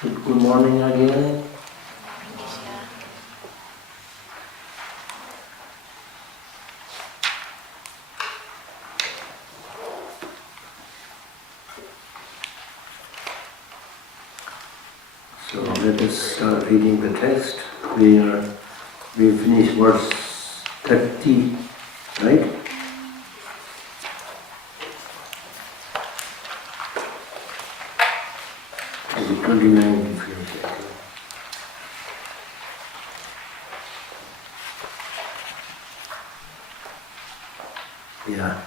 Good morning again. So let us start reading the text. We finished verse 30, right? Is it 29 we finished? Yeah,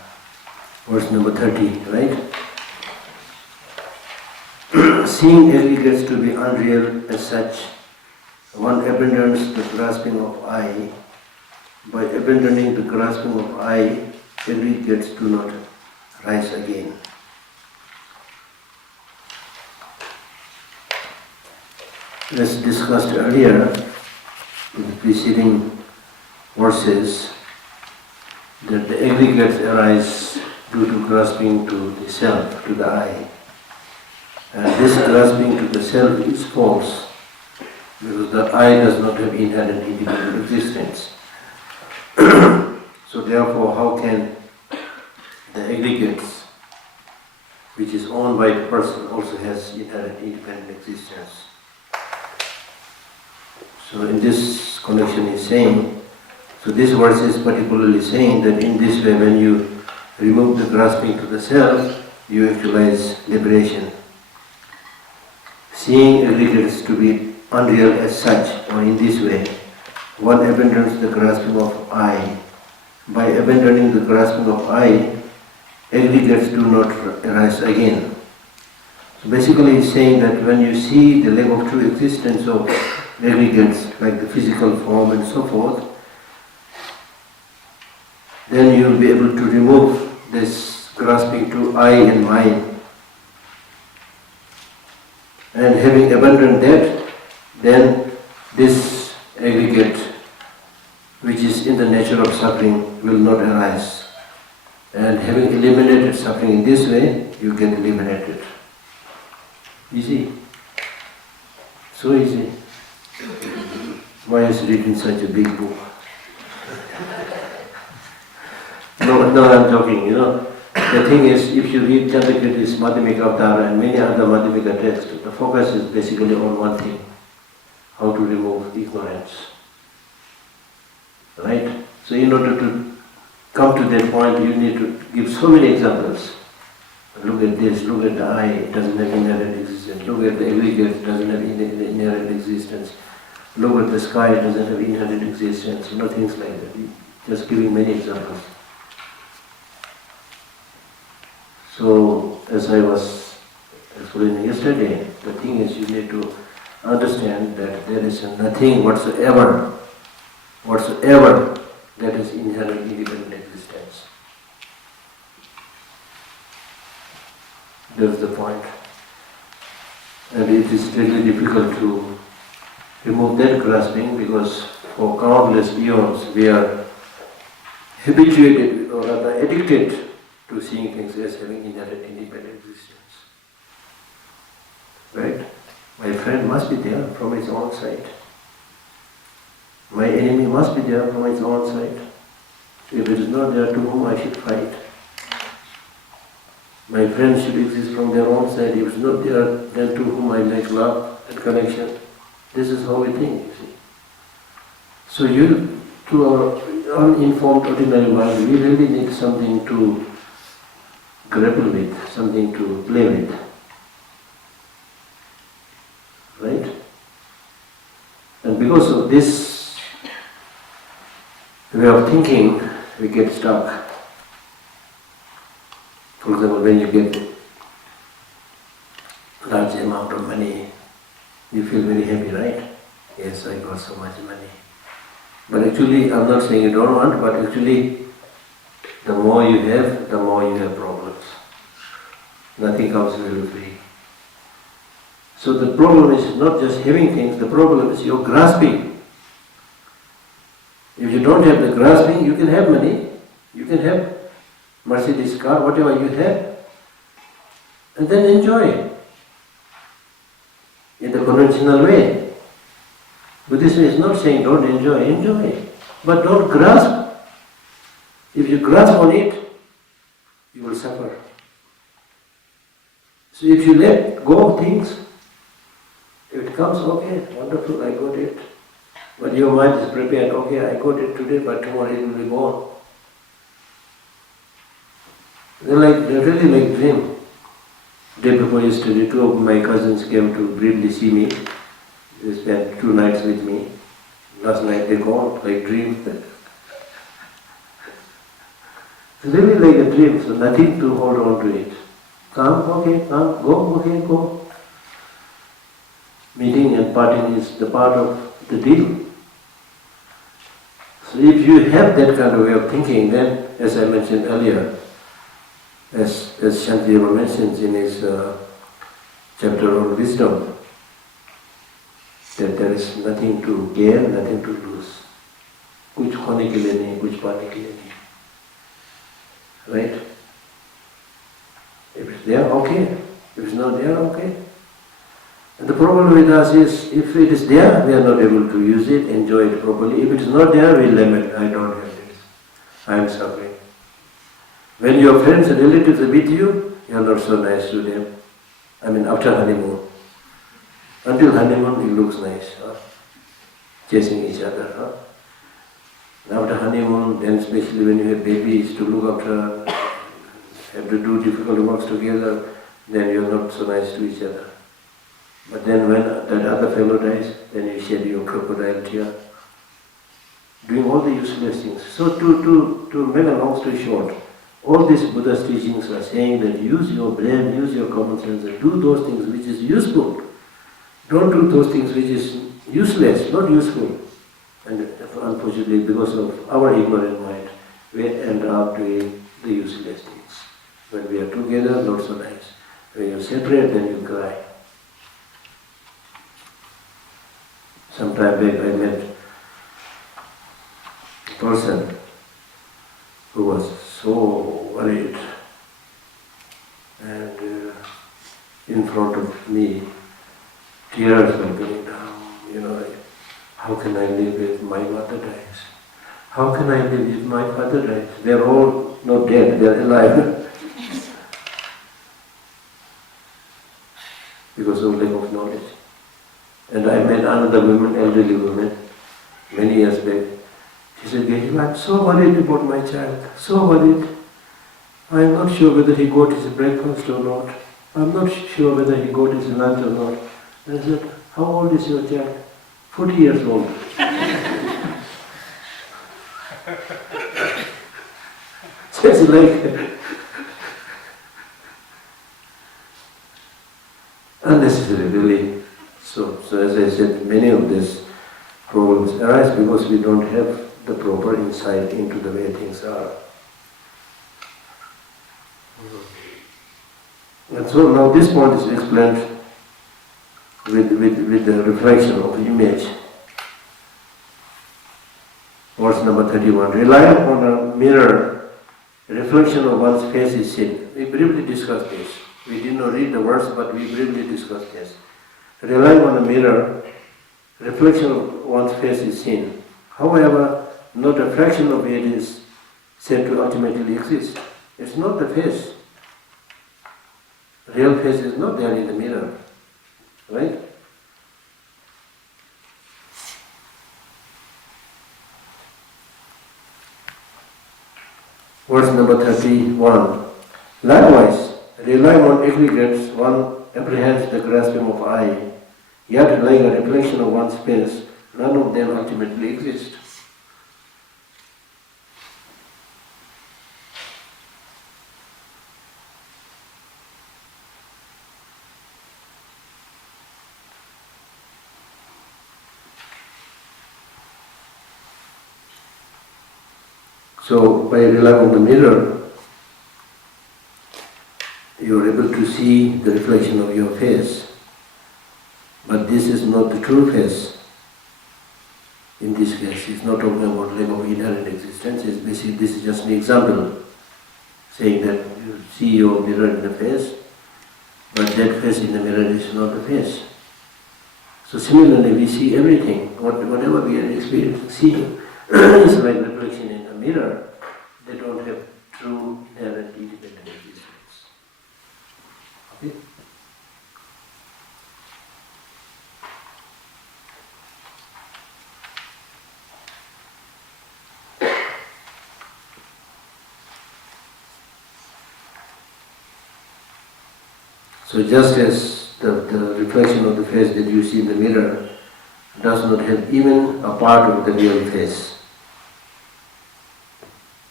verse number 30, right? Seeing aggregates to be unreal as such, one abandons the grasping of I. By abandoning the grasping of I, aggregates do not rise again. As discussed earlier in the preceding verses, that the aggregates arise due to grasping to the self, to the I. And this grasping to the self is false, because the I does not have inherent independent existence. So therefore, how can the aggregates, which is owned by the person, also has inherent independent existence? So in this connection is saying, so this verse is particularly saying that in this way, when you remove the grasping to the self, you actualize liberation. Seeing aggregates to be unreal as such, or in this way, one abandons the grasping of I. By abandoning the grasping of I, aggregates do not arise again. So basically he's saying that when you see the lack of true existence of aggregates, like the physical form and so forth, then you will be able to remove this grasping to I and mine. And having abandoned that, then this aggregate, which is in the nature of suffering, will not arise. And having eliminated suffering in this way, you get eliminated. Easy. So easy. Why is written such a big book? No, I'm joking, The thing is, if you read Chandrakirti's Madhyamika Avtara and many other Madhyamika texts, the focus is basically on one thing: how to remove ignorance. Right? So in order to come to that point, you need to give so many examples. Look at this, look at the eye, it doesn't have inherent existence. Look at the aggregate, it doesn't have inherent existence. Look at the sky, it doesn't have inherent existence. Things like that. Just giving many examples. So, as I was explaining yesterday, the thing is you need to understand that there is nothing whatsoever that is inherent independent existence. That's the point. And it is really difficult to remove that grasping, because for countless eons we are habituated or rather addicted to seeing things as having inherent independent existence. Right? My friend must be there from his own side. My enemy must be there from his own side. If it is not there, to whom I should fight? My friends should exist from their own side. If it is not there, then to whom I make love and connection. This is how we think, you see. So to our uninformed ordinary mind, we really need something to grapple with, something to play with. Right? And because of this way of thinking, we get stuck. For example, when you get large amount of money, you feel very happy, right? Yes, I got so much money. But actually, I'm not saying you don't want, but actually, the more you have, the more you have problems. Nothing comes really free. So the problem is not just having things, the problem is your grasping. If you don't have the grasping, you can have money, you can have Mercedes car, whatever you have, and then enjoy. in the conventional way. Buddhism is not saying don't enjoy, enjoy, but don't grasp. If you grasp on it, you will suffer. So if you let go of things, if it comes, okay, wonderful, I got it. But your mind is prepared, okay, I got it today, but tomorrow it will be gone. They're really like dream. Day before yesterday, two of my cousins came to briefly see me. They spent 2 nights with me. Last night they gone, like dream. It's really like a dream, so nothing to hold on to it. Come, okay, come, go, okay, go. Meeting and parting is the part of the deal. So if you have that kind of way of thinking, then, as I mentioned earlier, as Shantideva mentions in his chapter on wisdom, that there is nothing to gain, nothing to lose. Kuch khone ke liye nahi, kuch paane ke liye nahi. Right? If it's there, okay. If it's not there, okay. And the problem with us is, if it is there, we are not able to use it, enjoy it properly. If it is not there, we lament, I don't have this. I am suffering. When your friends and relatives are with you, you are not so nice to them. I mean, after honeymoon. Until honeymoon, it looks nice. Huh? Chasing each other. Huh? And after honeymoon, then especially when you have babies to look after, have to do difficult works together, then you are not so nice to each other. But then when that other fellow dies, then you shed your crocodile tear. Doing all the useless things. So to make a long story short, all these Buddha's teachings are saying that use your brain, use your common sense, and do those things which is useful. Don't do those things which is useless, not useful. And unfortunately, because of our ignorant mind, we end up doing the useless things. When we are together, not so nice. When you separate, then you cry. Some time back I met a person who was so worried, and in front of me, tears were coming down, like, how can I live if my mother dies? How can I live if my father dies? They're all not dead, they're alive. Because of lack of knowledge. And I met another woman, elderly woman, many years back. She said, Geshe, I'm so worried about my child, so worried. I'm not sure whether he got his breakfast or not. I'm not sure whether he got his lunch or not. And I said, how old is your child? 40 years old. So it's like unnecessary, really. So as I said, many of these problems arise because we don't have the proper insight into the way things are. And so now this point is explained with the reflection of the image. Verse number 31. Relying on a mirror, reflection of one's face is seen. We briefly discussed this. We did not read the verse, but we briefly discussed this. Relying on a mirror, reflection of one's face is seen. However, not a fraction of it is said to ultimately exist. It's not the face. Real face is not there in the mirror. Right? Verse number 31. Likewise, relying on aggregates, one apprehends the grasping of eye, yet like a reflection of one's face, none of them ultimately exist. So, by relying on the mirror, you are able to see the reflection of your face. But this is not the true face. In this case, it's not talking about lack of inherent existence. It's basically, this is just an example, saying that you see your mirror in the face, but that face in the mirror is not the face. So similarly, we see everything, whatever we are experiencing, seeing, is like reflection in a mirror. They don't have true, inherent, independent existence. Okay? So just as the reflection of the face that you see in the mirror does not have even a part of the real face,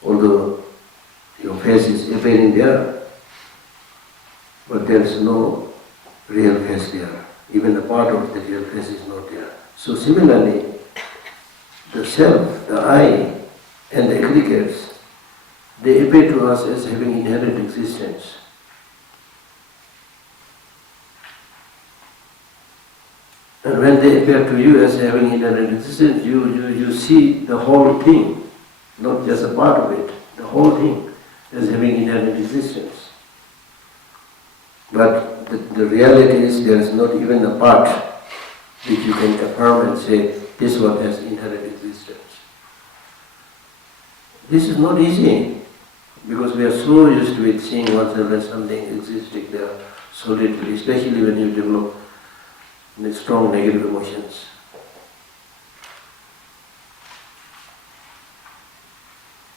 although your face is appearing there, but there is no real face there. Even a part of the real face is not there. So similarly, the self, the I, and the aggregates, they appear to us as having inherent existence. And when they appear to you as having inherent existence, you see the whole thing, not just a part of it, the whole thing as having inherent existence. But the reality is there is not even a part which you can affirm and say, this one has inherent existence. This is not easy, because we are so used to it, seeing oneself as something existing there solidly, especially when you develop strong negative emotions.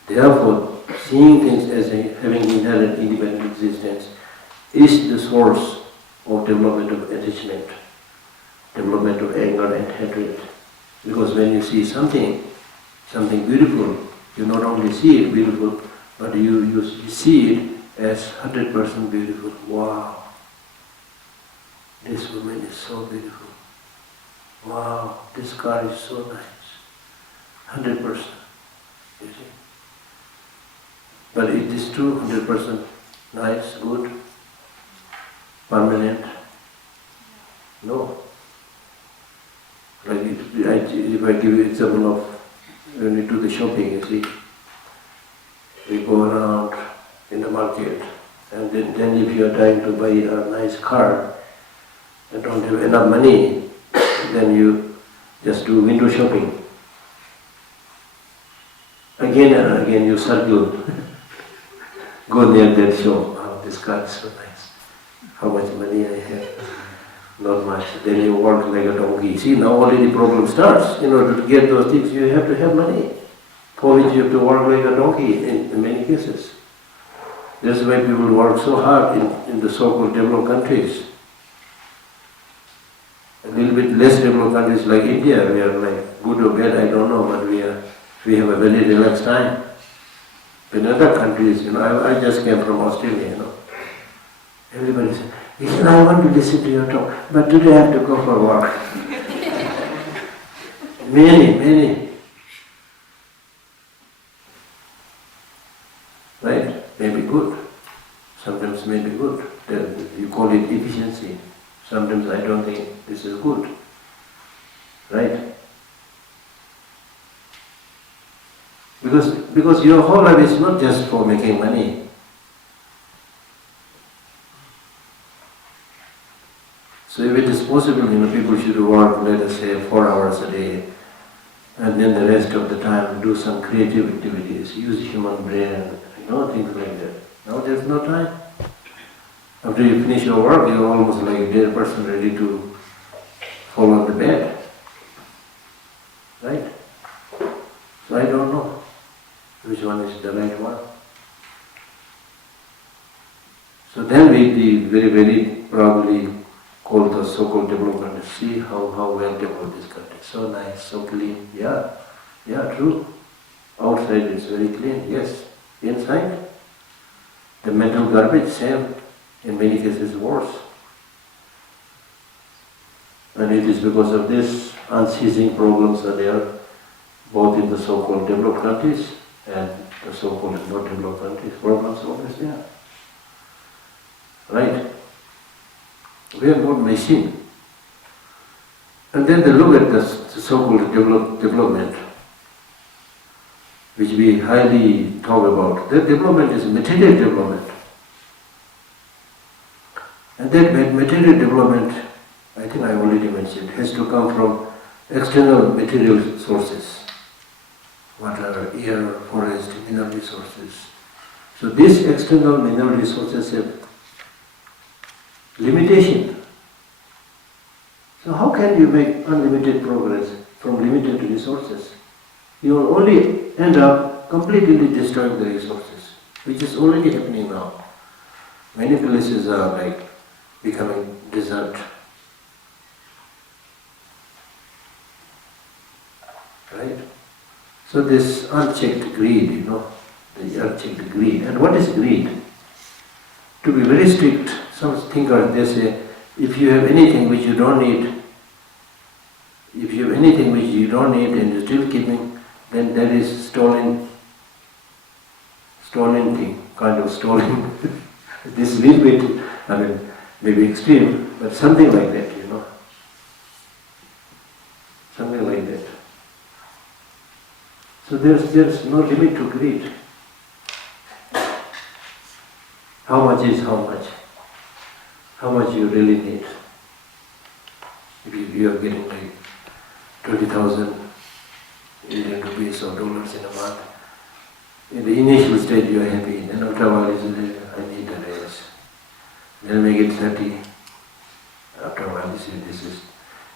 Therefore, seeing things as having inherent independent existence is the source of development of attachment, development of anger and hatred. Because when you see something beautiful, you not only see it beautiful, but you see it as 100% beautiful. Wow! This woman is so beautiful. Wow, this car is so nice. 100%. You see? But it is true, 100% nice, good, permanent? No. Like if I give you an example of when we do the shopping, you see, we go around in the market, and then if you are trying to buy a nice car, and don't have enough money, then you just do window shopping. Again and again you circle, go near that show. Oh, this car is so nice. How much money I have? Not much. Then you walk like a donkey. See, now already problem starts. In order to get those things, you have to have money, for which you have to walk like a donkey in many cases. That's why people work so hard in the so-called developed countries. A little bit less developed countries like India, we are like good or bad, I don't know, but we have a very relaxed time. In other countries, I just came from Australia, everybody says, I want to listen to your talk, but today I have to go for a walk. Many. Right? Maybe good. Sometimes maybe good. You call it efficiency. Sometimes I don't think this is good. Right? Because your whole life is not just for making money. So if it is possible, people should work, let us say, 4 hours a day, and then the rest of the time do some creative activities, use human brain, things like that. Now there's no time. After you finish your work, you're almost like a dead person ready to fall on the bed. Right? So I don't know which one is the right one. So then we very, very proudly call the so-called development. See how well developed this country. So nice, so clean. Yeah, true. Outside it's very clean, yes. Inside, the mental garbage, same. In many cases worse. And it is because of this unceasing problems are there, both in the so-called developed countries and the so-called not developed countries. Problems are always there. Right? We are not machine. And then they look at the so-called development, which we highly talk about. That development is material development. And that material development I think I already mentioned, has to come from external material sources. Water, air, forest, mineral resources. So these external mineral resources have limitation. So how can you make unlimited progress from limited resources? You will only end up completely destroying the resources, which is already happening now. Many places are like becoming desert. Right? So this unchecked greed, the unchecked greed. And what is greed? To be very strict, some thinkers, they say, if you have anything which you don't need, and you're still keeping, then that is stolen thing, kind of stolen. This is a little bit, maybe extreme, but something like that, Something like that. So there's no limit to greed. How much is how much? How much you really need? If you are getting like 20,000 Indian rupees or dollars in a month, in the initial stage you are happy, then after a while you say, I need a raise. Then make it 30. After a while you say,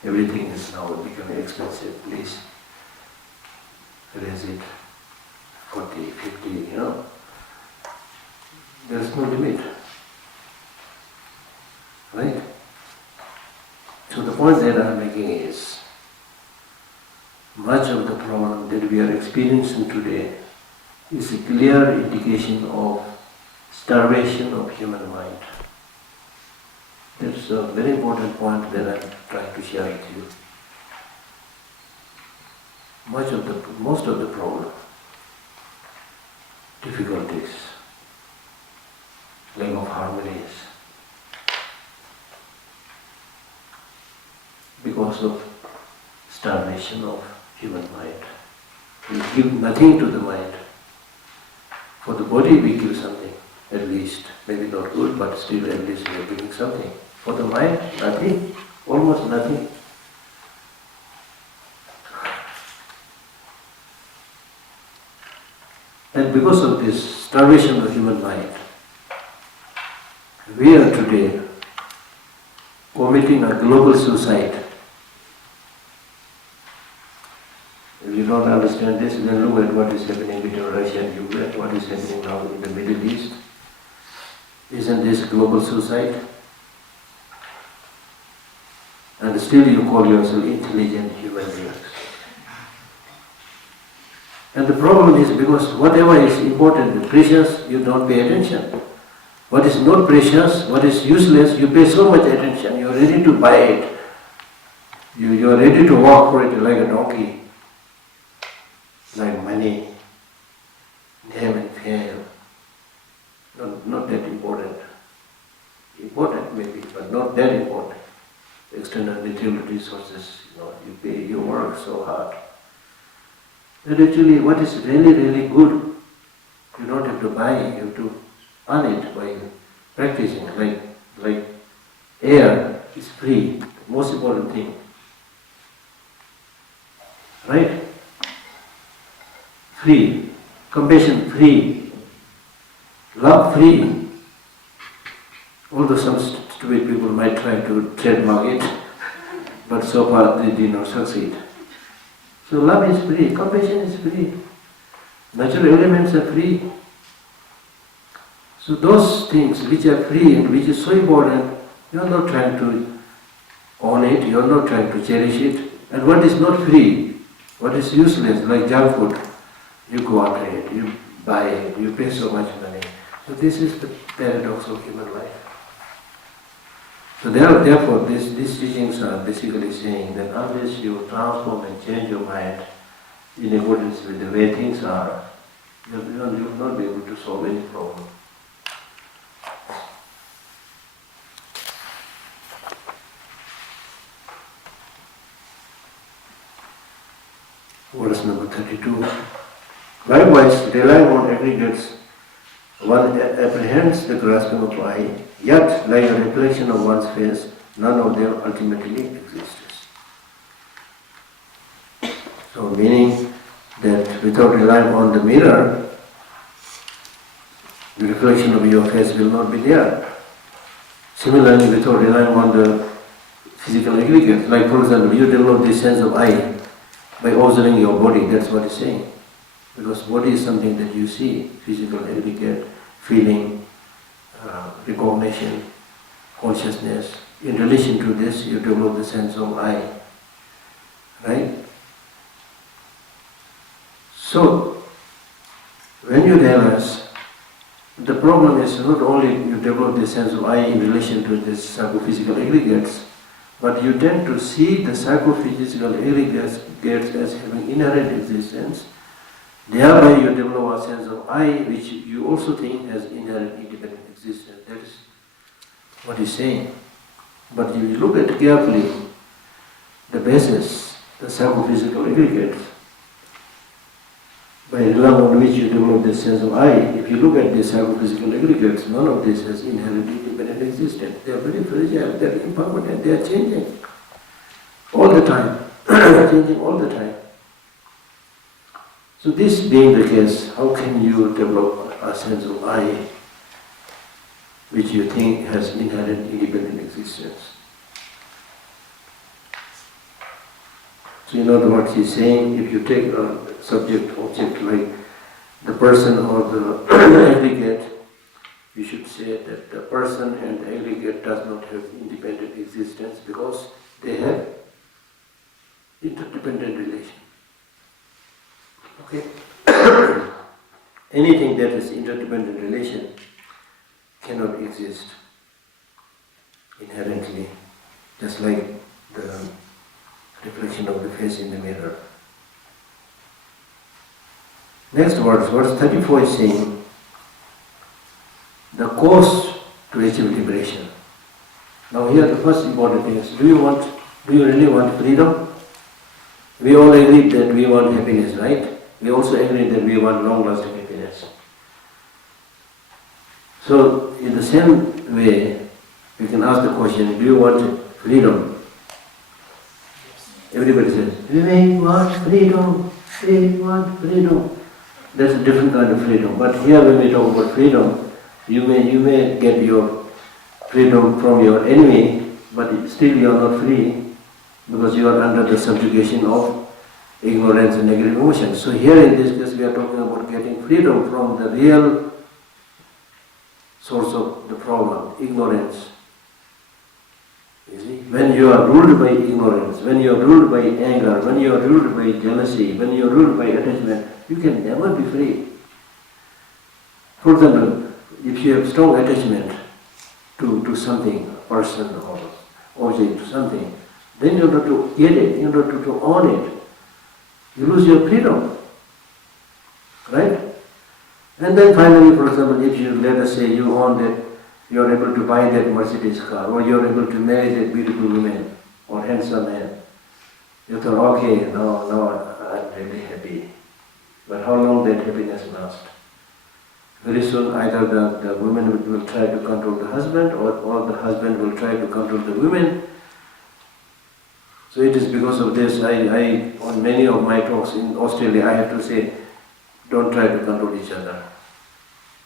everything is now becoming expensive, please raise it 40, 50, There's no limit. Right? So the point that I'm making is, much of the problem that we are experiencing today is a clear indication of starvation of human mind. That's a very important point that I'm trying to share with you. Most of the problem, difficulties, lack of harmonies, because of starvation of human mind. We give nothing to the mind. For the body we give something, at least. Maybe not good, but still at least we are giving something. For the mind, nothing, almost nothing. And because of this starvation of human mind, we are today committing a global suicide. If you don't understand this, then look at what is happening between Russia and Ukraine, what is happening now in the Middle East. Isn't this global suicide? And still you call yourself intelligent human beings. And the problem is because whatever is important, precious, you don't pay attention. What is not precious, what is useless, you pay so much attention, you are ready to buy it. You are ready to walk for it like a donkey, like money, name and fame. Not that important. Important maybe, but not that important. External material resources, you pay, you work so hard. But actually what is really, really good, you don't have to buy it, you have to earn it by practicing. Like air is free, the most important thing. Right? Free, compassion free, love free. Although some stupid people might try to trademark it, but so far they did not succeed. So love is free, compassion is free, natural elements are free. So those things which are free and which is so important, you are not trying to own it, you are not trying to cherish it. And what is not free, what is useless, like junk food, you go after it, you buy it, you pay so much money. So this is the paradox of human life. So therefore, these teachings are basically saying that unless you transform and change your mind in accordance with the way things are, you will not be able to solve any problem. Verse number 32. Likewise, relying on aggregates, one apprehends the grasping of eye, yet, like a reflection of one's face, none of them ultimately exists. So meaning that without relying on the mirror, the reflection of your face will not be there. Similarly, without relying on the physical aggregates, like for example, you develop this sense of I by observing your body, that's what he's saying. Because body is something that you see, physical aggregate, feeling, recognition, consciousness. In relation to this, you develop the sense of I. Right? So, when you realize, the problem is not only you develop the sense of I in relation to these psychophysical aggregates, but you tend to see the psychophysical aggregates as having inherent existence. Thereby you develop a sense of I, which you also think has inherent independent existence. That is what he's saying. But if you look at carefully the basis, the psychophysical aggregates, by relying on which you develop this sense of I, if you look at the psychophysical aggregates, none of this has inherent independent existence. They are very fragile, they are impermanent, they are changing all the time, changing all the time. So this being the case, how can you develop a sense of I, which you think has inherent independent existence? So in other words, he's saying, if you take a subject, object like the person or the aggregate, you should say that the person and the aggregate does not have independent existence because they have interdependent relation. Okay? Anything that is interdependent relation cannot exist inherently, just like the reflection of the face in the mirror. Next verse 34 is saying, the course to achieve liberation. Now here the first important thing is, do you really want freedom? We all agree that we want happiness, right? We also agree that we want long-lasting happiness. So in the same way, we can ask the question, do you want freedom? Everybody says, we want freedom, we want freedom. That's a different kind of freedom. But here when we talk about freedom, you may get your freedom from your enemy, but still you are not free because you are under the subjugation of ignorance and negative emotions. So here in this case we are talking about getting freedom from the real source of the problem, ignorance. You see, when you are ruled by ignorance, when you are ruled by anger, when you are ruled by jealousy, when you are ruled by attachment, you can never be free. For example, if you have strong attachment to something, a person or object, to something, then in order to get it, in order to own it, you lose your freedom. Right? And then finally, for example, if you, let us say, you own that, you are able to buy that Mercedes car, or you are able to marry that beautiful woman or handsome man, you thought, okay, now I'm really happy. But how long that happiness lasts? Very soon either the woman will try to control the husband or the husband will try to control the woman. So it is because of this, I on many of my talks in Australia, I have to say, don't try to control each other.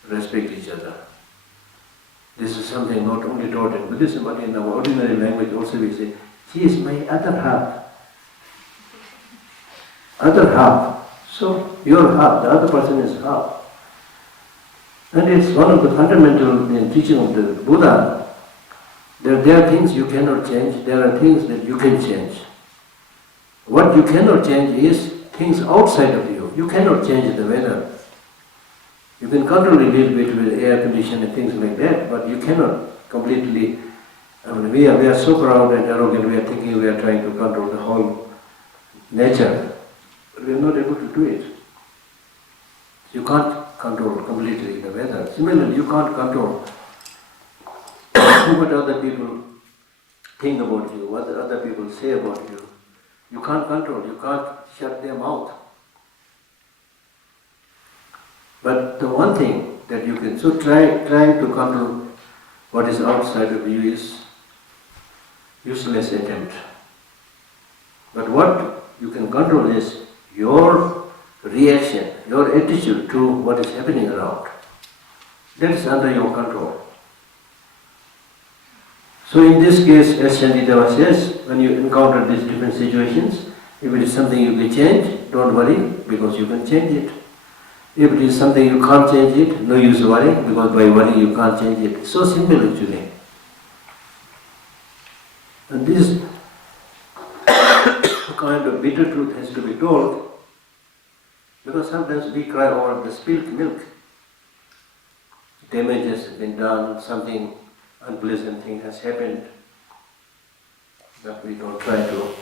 Respect each other. This is something not only taught in Buddhism, but in our ordinary language also we say, she is my other half. Other half. So your half, the other person is half. And it's one of the fundamental teaching of the Buddha. There are things you cannot change, there are things that you can change. What you cannot change is things outside of you. You cannot change the weather. You can control a little bit with air conditioning and things like that, but you cannot completely. We are so proud and arrogant, we are thinking we are trying to control the whole nature, but we are not able to do it. You can't control completely the weather. Similarly, you can't control what other people think about you, what other people say about you. You can't control, you can't shut their mouth. But the one thing that you can, so trying to control what is outside of you is useless attempt. But what you can control is your reaction, your attitude to what is happening around. That is under your control. So in this case, as Shantideva says, when you encounter these different situations, if it is something you can change, don't worry, because you can change it. If it is something you can't change it, no use worrying, because by worrying you can't change it. It's so simple actually. And this kind of bitter truth has to be told, because sometimes we cry over the spilled milk. Damage has been done, something unpleasant thing has happened, but we don't try to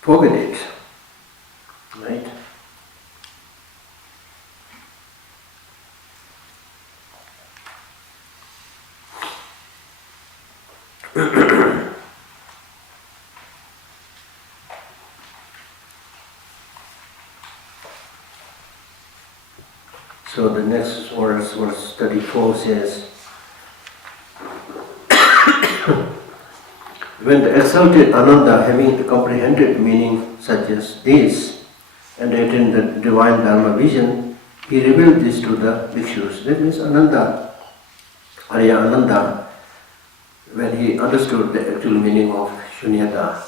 forget it, right? So the next verse 34 says, when the exalted Ananda, having comprehended meaning such as this, and attained the divine Dharma vision, he revealed this to the bhikshus. That means Ananda, Arya Ananda, when he understood the actual meaning of Shunyata,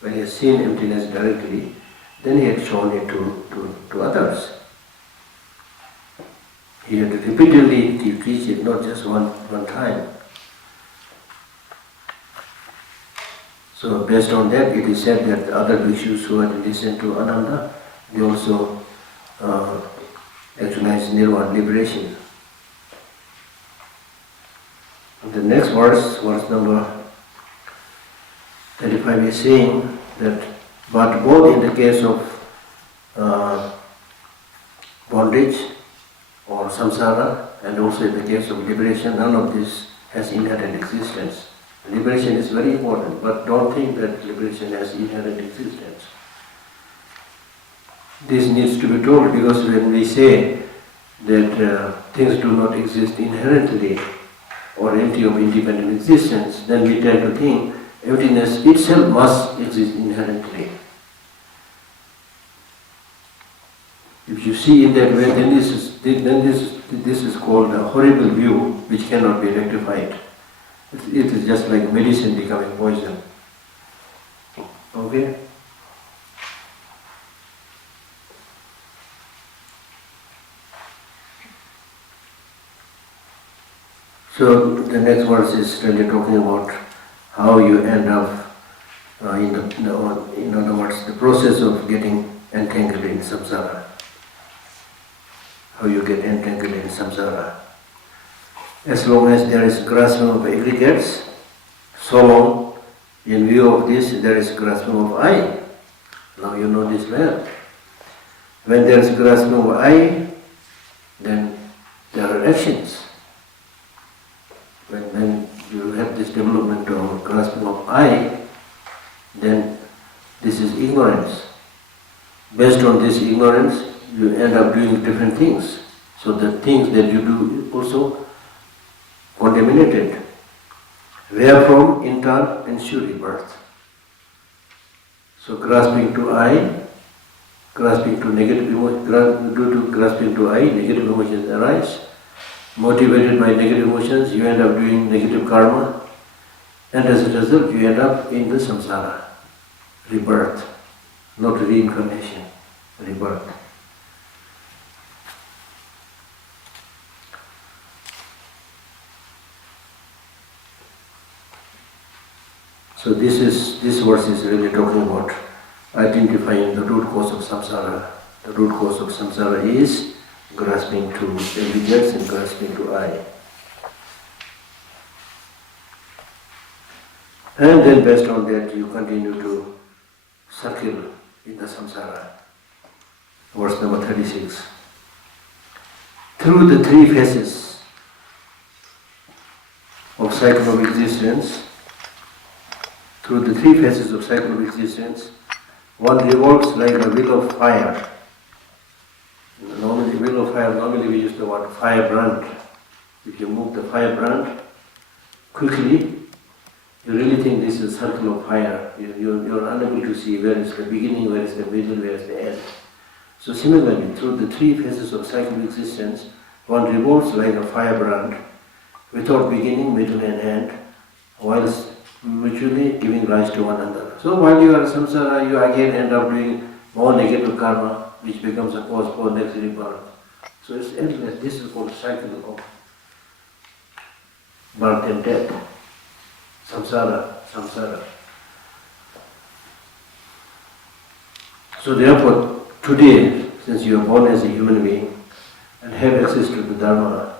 when he has seen emptiness directly, then he had shown it to others. He had to repeatedly teach it, not just one time. So based on that, it is said that the other bhikshus who had listened to Ananda, they also actualized nirvana, liberation. And the next verse number 35 is saying that, but both in the case of bondage or samsara and also in the case of liberation, none of this has inherent existence. Liberation is very important, but don't think that liberation has inherent existence. This needs to be told, because when we say that things do not exist inherently or empty of independent existence, then we tend to think emptiness itself must exist inherently. If you see in that way, then this is called a horrible view which cannot be rectified. It is just like medicine becoming poison. Okay? So the next verse is really talking about how you end up in other words, the process of getting entangled in samsara. How you get entangled in samsara. As long as there is grasping of aggregates, so long, in view of this, there is grasping of I. Now you know this well. When there is grasping of I, then there are actions. When you have this development of grasping of I, then this is ignorance. Based on this ignorance, you end up doing different things. So the things that you do also contaminated, wherefrom in turn ensure rebirth. So grasping to I, grasping to negative emotions, due to grasping to I, negative emotions arise. Motivated by negative emotions, you end up doing negative karma, and as a result, you end up in the samsara, rebirth, not reincarnation, rebirth. So this verse is really talking about identifying the root cause of samsara. The root cause of samsara is grasping to aggregates and grasping to I. And then based on that, you continue to circle in the samsara. Verse number 36. Through the three phases of cycle of existence, one revolves like a wheel of fire. Normally, wheel of fire, normally we use the word firebrand. If you move the firebrand quickly, You really think this is a circle of fire. You're unable to see where is the beginning, where is the middle, where is the end. So similarly, through the three phases of cycle of existence, one revolves like a firebrand, without beginning, middle and end, whilst mutually giving rise to one another. So while you are samsara, you again end up doing more negative karma, which becomes a cause for next rebirth. So it's endless. This is called cycle of birth and death. Samsara. So therefore, today, since you are born as a human being and have access to the Dharma,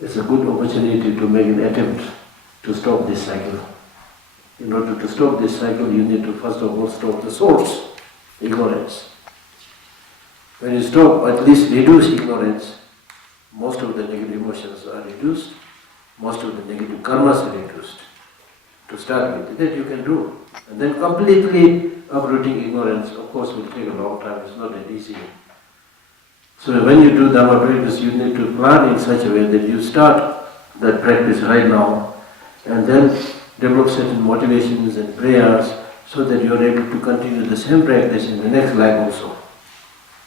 it's a good opportunity to make an attempt to stop this cycle. In order to stop this cycle, you need to first of all stop the source, ignorance. When you stop, at least reduce ignorance, most of the negative emotions are reduced, most of the negative karmas are reduced. To start with, that you can do. And then completely uprooting ignorance, of course, will take a long time, it's not that easy. So when you do Dharma practice, you need to plan in such a way that you start that practice right now, and then develop certain motivations and prayers, so that you are able to continue the same practice in the next life also.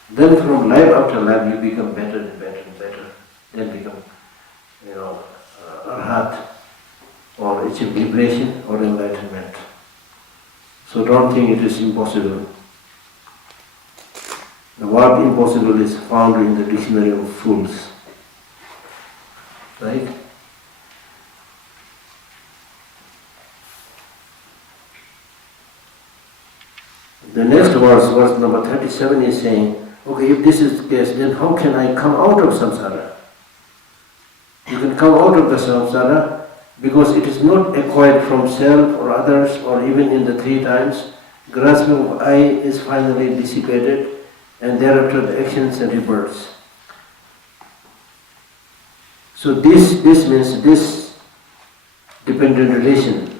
Then from life after life, you become better and better and better. Then become, arhat, or achieve liberation or enlightenment. So don't think it is impossible. The word impossible is found in the dictionary of fools. Right? The next verse number 37 is saying, okay, if this is the case, then how can I come out of samsara? You can come out of the samsara because it is not acquired from self or others or even in the three times. Grasping of I is finally dissipated, and thereafter the actions and rebirths. So this means this dependent relation,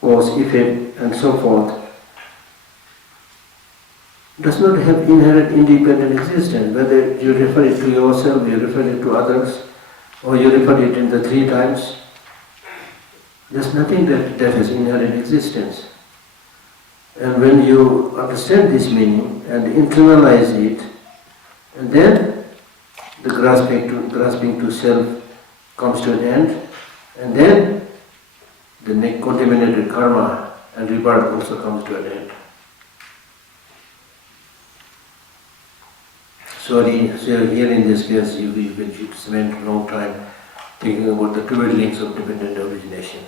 cause, effect and so forth, does not have inherent independent existence. Whether you refer it to yourself, you refer it to others, or you refer it in the three times, there's nothing that has inherent existence. And when you understand this meaning and internalize it, and then the grasping to self comes to an end, and then the contaminated karma and rebirth also comes to an end. So here in this case, you can spend a long time thinking about the 12 links of dependent origination,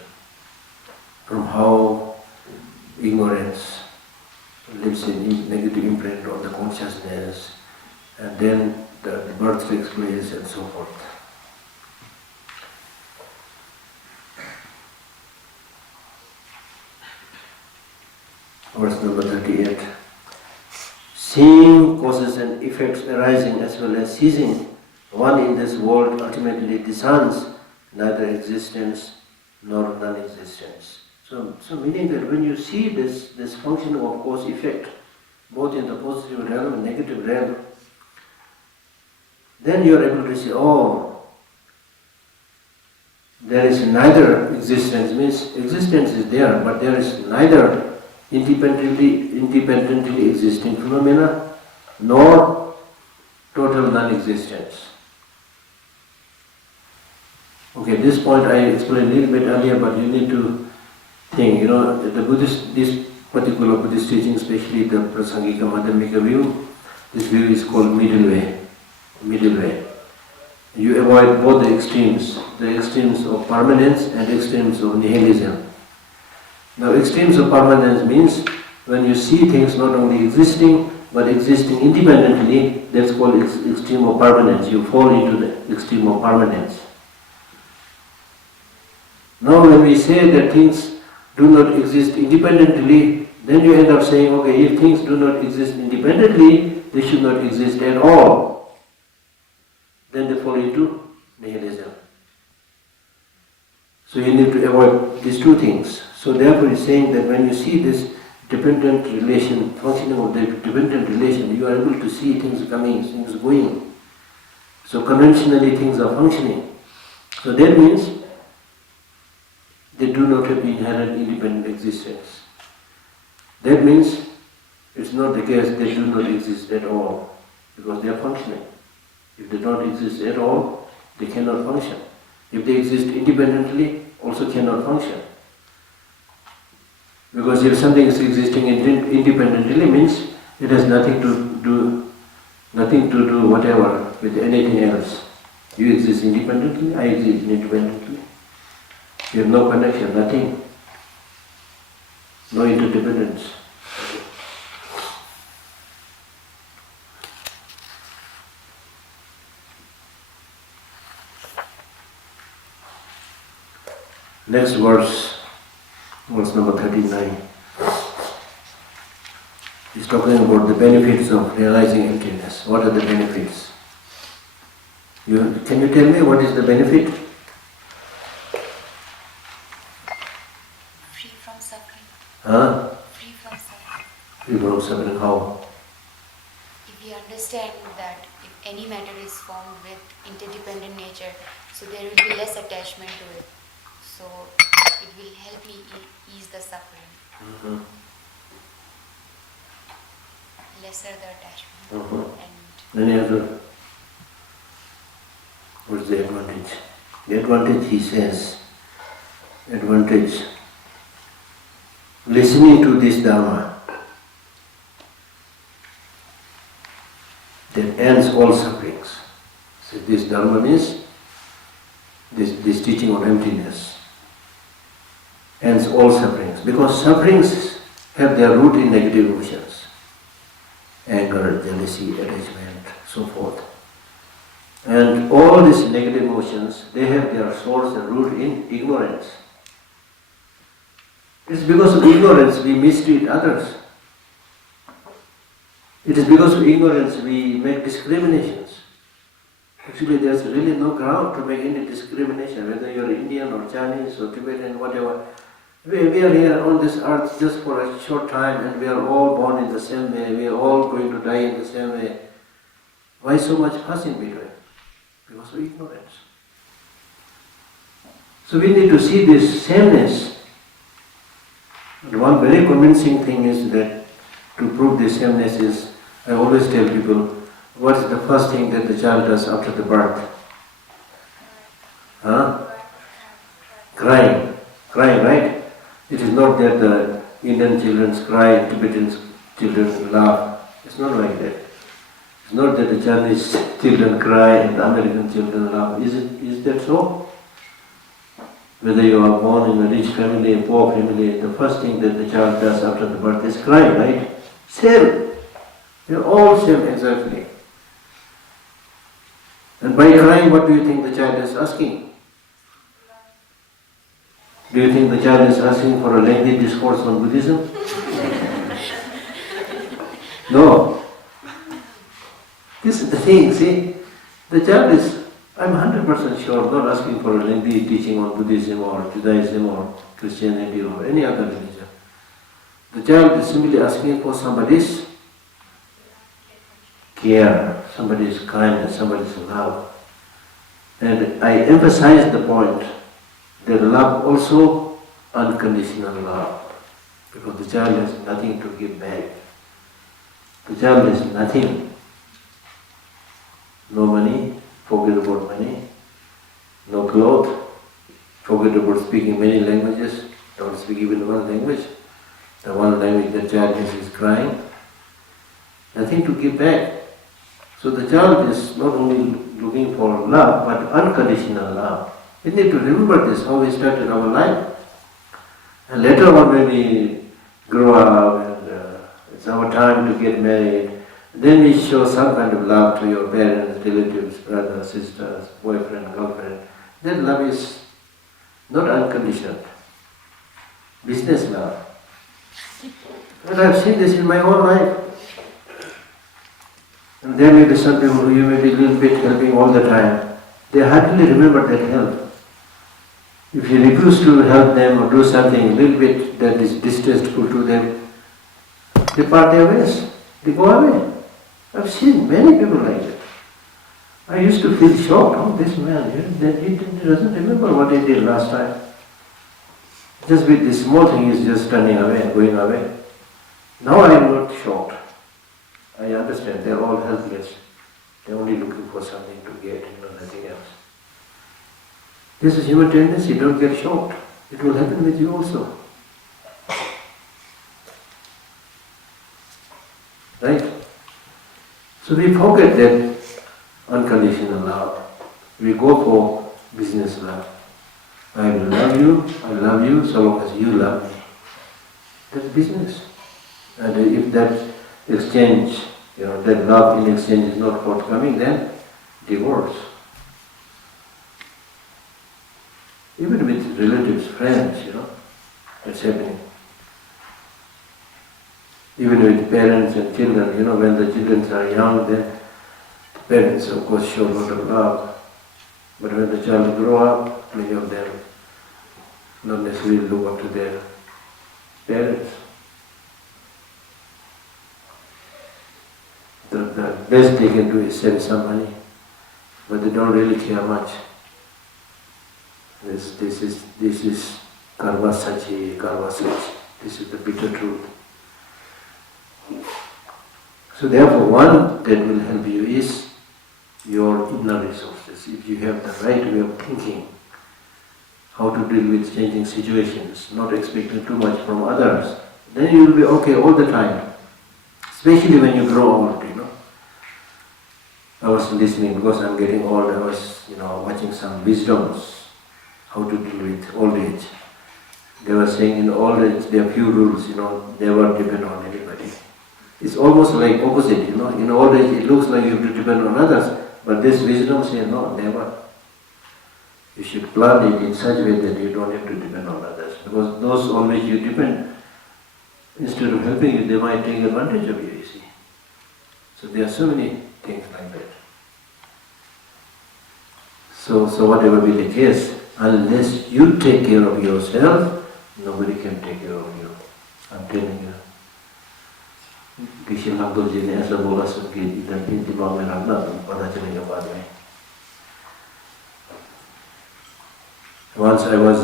from how ignorance leaves a negative imprint on the consciousness, and then the birth takes place and so forth. Verse number 38. Seeing causes and effects arising as well as ceasing, one in this world ultimately discerns neither existence nor non-existence. So meaning that when you see this functioning of cause-effect, both in the positive realm and negative realm, then you are able to see, there is neither existence, means existence is there, but there is neither independently existing phenomena, nor total non-existence. Okay, this point I explained a little bit earlier, but you need to think, the Buddhist, this particular Buddhist teaching, especially the Prasangika Madhyamika view, this view is called middle way. You avoid both the extremes of permanence and extremes of nihilism. Now, extremes of permanence means when you see things not only existing, but existing independently, that's called extreme of permanence. You fall into the extreme of permanence. Now, when we say that things do not exist independently, then you end up saying, okay, if things do not exist independently, they should not exist at all. Then they fall into nihilism. So you need to avoid these two things. So therefore he's saying that when you see this dependent relation, functioning of the dependent relation, you are able to see things coming, things going. So conventionally things are functioning. So that means they do not have inherent independent existence. That means it's not the case they do not exist at all, because they are functioning. If they don't exist at all, they cannot function. If they exist independently, also cannot function. Because if something is existing independently, means it has nothing to do whatever with anything else. You exist independently, I exist independently. You have no connection, nothing. No interdependence. Next verse number 39. He's talking about the benefits of realizing emptiness. What are the benefits? Can you tell me what is the benefit? Free from suffering. Huh? Free from suffering. Free from suffering, how? If we understand that if any matter is formed with interdependent nature, so there will be less attachment to it. So it will help me ease the suffering. Mm-hmm. Lesser the attachment. Mm-hmm. Any other? What's the advantage? The advantage, he says, listening to this Dharma that ends all sufferings. So this Dharma means this teaching of emptiness ends all sufferings, because sufferings have their root in negative emotions, anger, jealousy, attachment, so forth. And all these negative emotions, they have their source and root in ignorance. It's because of ignorance we mistreat others. It is because of ignorance we make discriminations. Actually, there's really no ground to make any discrimination, whether you're Indian or Chinese or Tibetan, whatever. We are here on this earth just for a short time, and we are all born in the same way. We are all going to die in the same way. Why so much fuss in between? Because of ignorance. So we need to see this sameness. And one very convincing thing is that to prove this sameness is, I always tell people, what is the first thing that the child does after the birth? Huh? Crying. Crying, right? It is not that the Indian children cry, Tibetan children laugh. It's not like that. It's not that the Chinese children cry and the American children laugh. Is that so? Whether you are born in a rich family, a poor family, the first thing that the child does after the birth is cry, right? Same. We are all same exactly. And by crying, what do you think the child is asking? Do you think the child is asking for a lengthy discourse on Buddhism? No. This is the thing, see? The child is, I'm 100% sure, not asking for a lengthy teaching on Buddhism or Judaism or Christianity or any other religion. The child is simply asking for somebody's care, somebody's kindness, somebody's love. And I emphasize the point that love also unconditional love, because the child has nothing to give back. The child has nothing. No money, forget about money. No clothes, forget about speaking many languages, don't speak even one language. The one language the child is crying. Nothing to give back. So the child is not only looking for love, but unconditional love. We need to remember this, how we started our life. And later on when we grow up and it's our time to get married, then we show some kind of love to your parents, relatives, brothers, sisters, boyfriend, girlfriend. That love is not unconditioned. Business love. And I've seen this in my own life. And there may be some people who you may be a little bit helping all the time. They hardly remember that help. If you refuse to help them or do something a little bit that is distasteful to them, they part their ways, they go away. I've seen many people like that. I used to feel shocked, oh this man, he doesn't remember what he did last time. Just with this small thing is just turning away and going away. Now I am not shocked. I understand they are all helpless. They are only looking for something to get, nothing else. This is human tendency, don't get shocked. It will happen with you also. Right? So we forget that unconditional love. We go for business love. I will love you so long as you love me. That's business. And if that exchange, that love in exchange is not forthcoming, then divorce. Even with relatives, friends, that's happening. Even with parents and children, when the children are young, then the parents of course show a lot of love. But when the child grow up, many of them not necessarily look up to their parents. The best they can do is send some money, but they don't really care much. This is karma sachi. This is the bitter truth. So therefore, one that will help you is your inner resources. If you have the right way of thinking, how to deal with changing situations, not expecting too much from others, then you will be okay all the time. Especially when you grow old, I was listening because I'm getting old. I was, watching some wisdoms, how to deal with old age. They were saying in old age there are few rules, never depend on anybody. It's almost like opposite, In old age it looks like you have to depend on others, but this wisdom says no, never. You should plan it in such a way that you don't have to depend on others. Because those on which you depend, instead of helping you, they might take advantage of you, see. So there are so many things like that. So whatever be the case, unless you take care of yourself, nobody can take care of you. I'm telling you. Geshe Lhakdor ji ने ऐसा बोला सुन के इधर भी दिमाग में रखना तो पता चलेगा बाद में. Once I was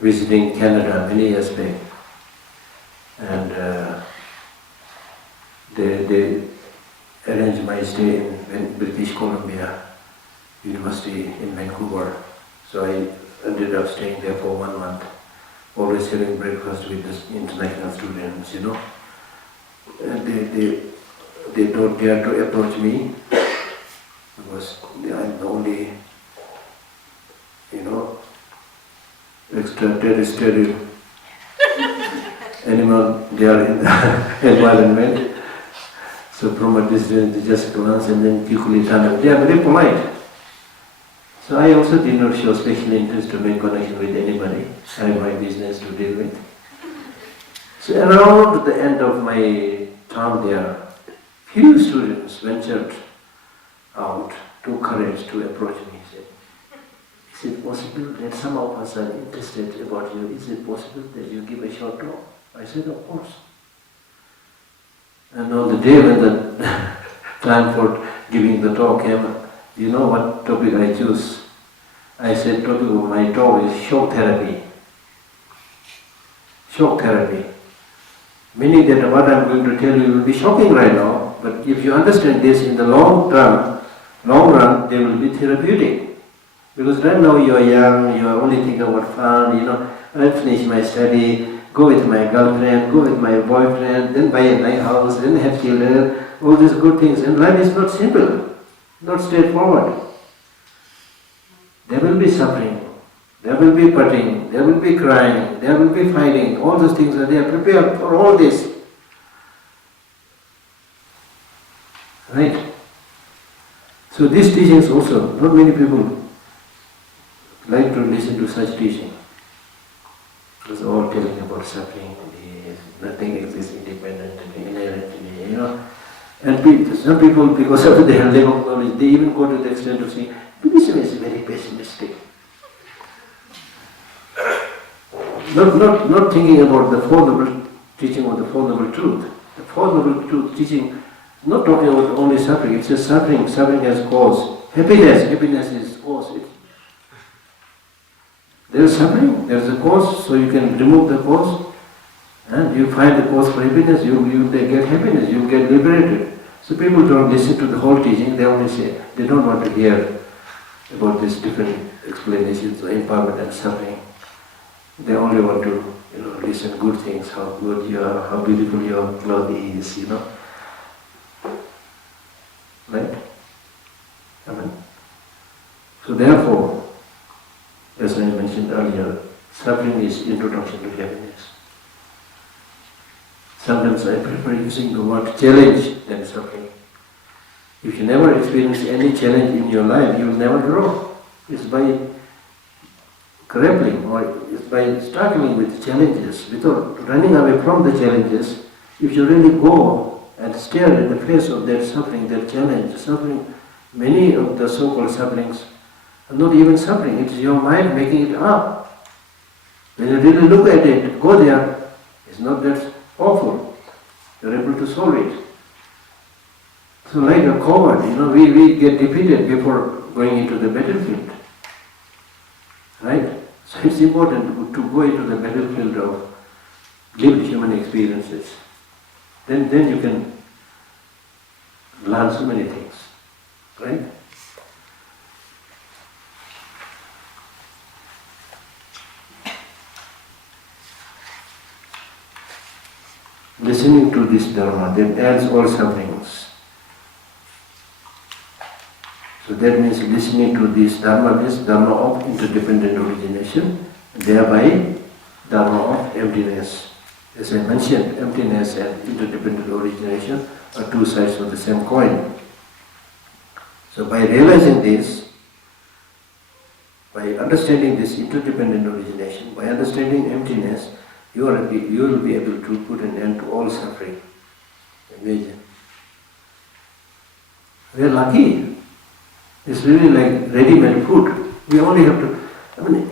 visiting Canada many years back, and they arranged my stay in British Columbia University in Vancouver. So I ended up staying there for 1 month, always having breakfast with the international students, And they don't dare to approach me because I'm the only, extraterrestrial animal there in the environment. So from a distance they just glance and then quickly turn up. They are very polite. So I also did not show special interest to make connection with anybody. I had my business to deal with. So around the end of my term there, few students ventured out, took courage to approach me. Said, "Is it possible that some of us are interested about you? Is it possible that you give a short talk?" I said, "Of course." And on the day when the time for giving the talk came, you know what topic I choose? I said, topic of my talk is shock therapy. Shock therapy. Meaning that what I'm going to tell you will be shocking right now, but if you understand this in the long run, they will be therapeutic. Because right now you are young, you are only thinking about fun, I'll finish my study, go with my girlfriend, go with my boyfriend, then buy a nice house, then have children, all these good things. And life is not simple, not straightforward. There will be suffering, there will be putting, there will be crying, there will be fighting, all those things are there. Prepare for all this. Right? So these teachings also, not many people like to listen to such teaching. It's all telling about suffering, nothing exists independently, inherently, And some people, because of their lack of knowledge, they even go to the extent of saying, Buddhism is very pessimistic. Not thinking about the Four Noble teaching or the Four Noble Truth. The Four Noble Truth teaching, not talking about only suffering, it says suffering has cause. Happiness is cause. There is suffering, there is a cause, so you can remove the cause, and you find the cause for happiness, you get happiness, you get liberated. So people don't listen to the whole teaching, they only say, they don't want to hear about these different explanations of empowerment and suffering. They only want to, listen good things, how good you are, how beautiful your cloth is, Right? Amen. So therefore, as I mentioned earlier, suffering is introduction to happiness. Sometimes I prefer using the word challenge than suffering. If you never experience any challenge in your life, you will never grow. It's by grappling or it's by struggling with challenges, without running away from the challenges. If you really go and stare at the face of that suffering, that challenge, suffering, many of the so-called sufferings are not even suffering, it's your mind making it up. When you really look at it, go there, it's not that awful. You're able to solve it. So like a coward, we get defeated before going into the battlefield. Right? So it's important to go into the battlefield of lived human experiences. Then you can learn so many things. Right? Listening to this Dharma, that ends all sufferings. So that means listening to this Dharma means Dharma of interdependent origination, thereby Dharma of emptiness. As I mentioned, emptiness and interdependent origination are two sides of the same coin. So by realizing this, by understanding this interdependent origination, by understanding emptiness, you will be able to put an end to all suffering. Imagine. We are lucky. It's really like ready-made food. We only have to,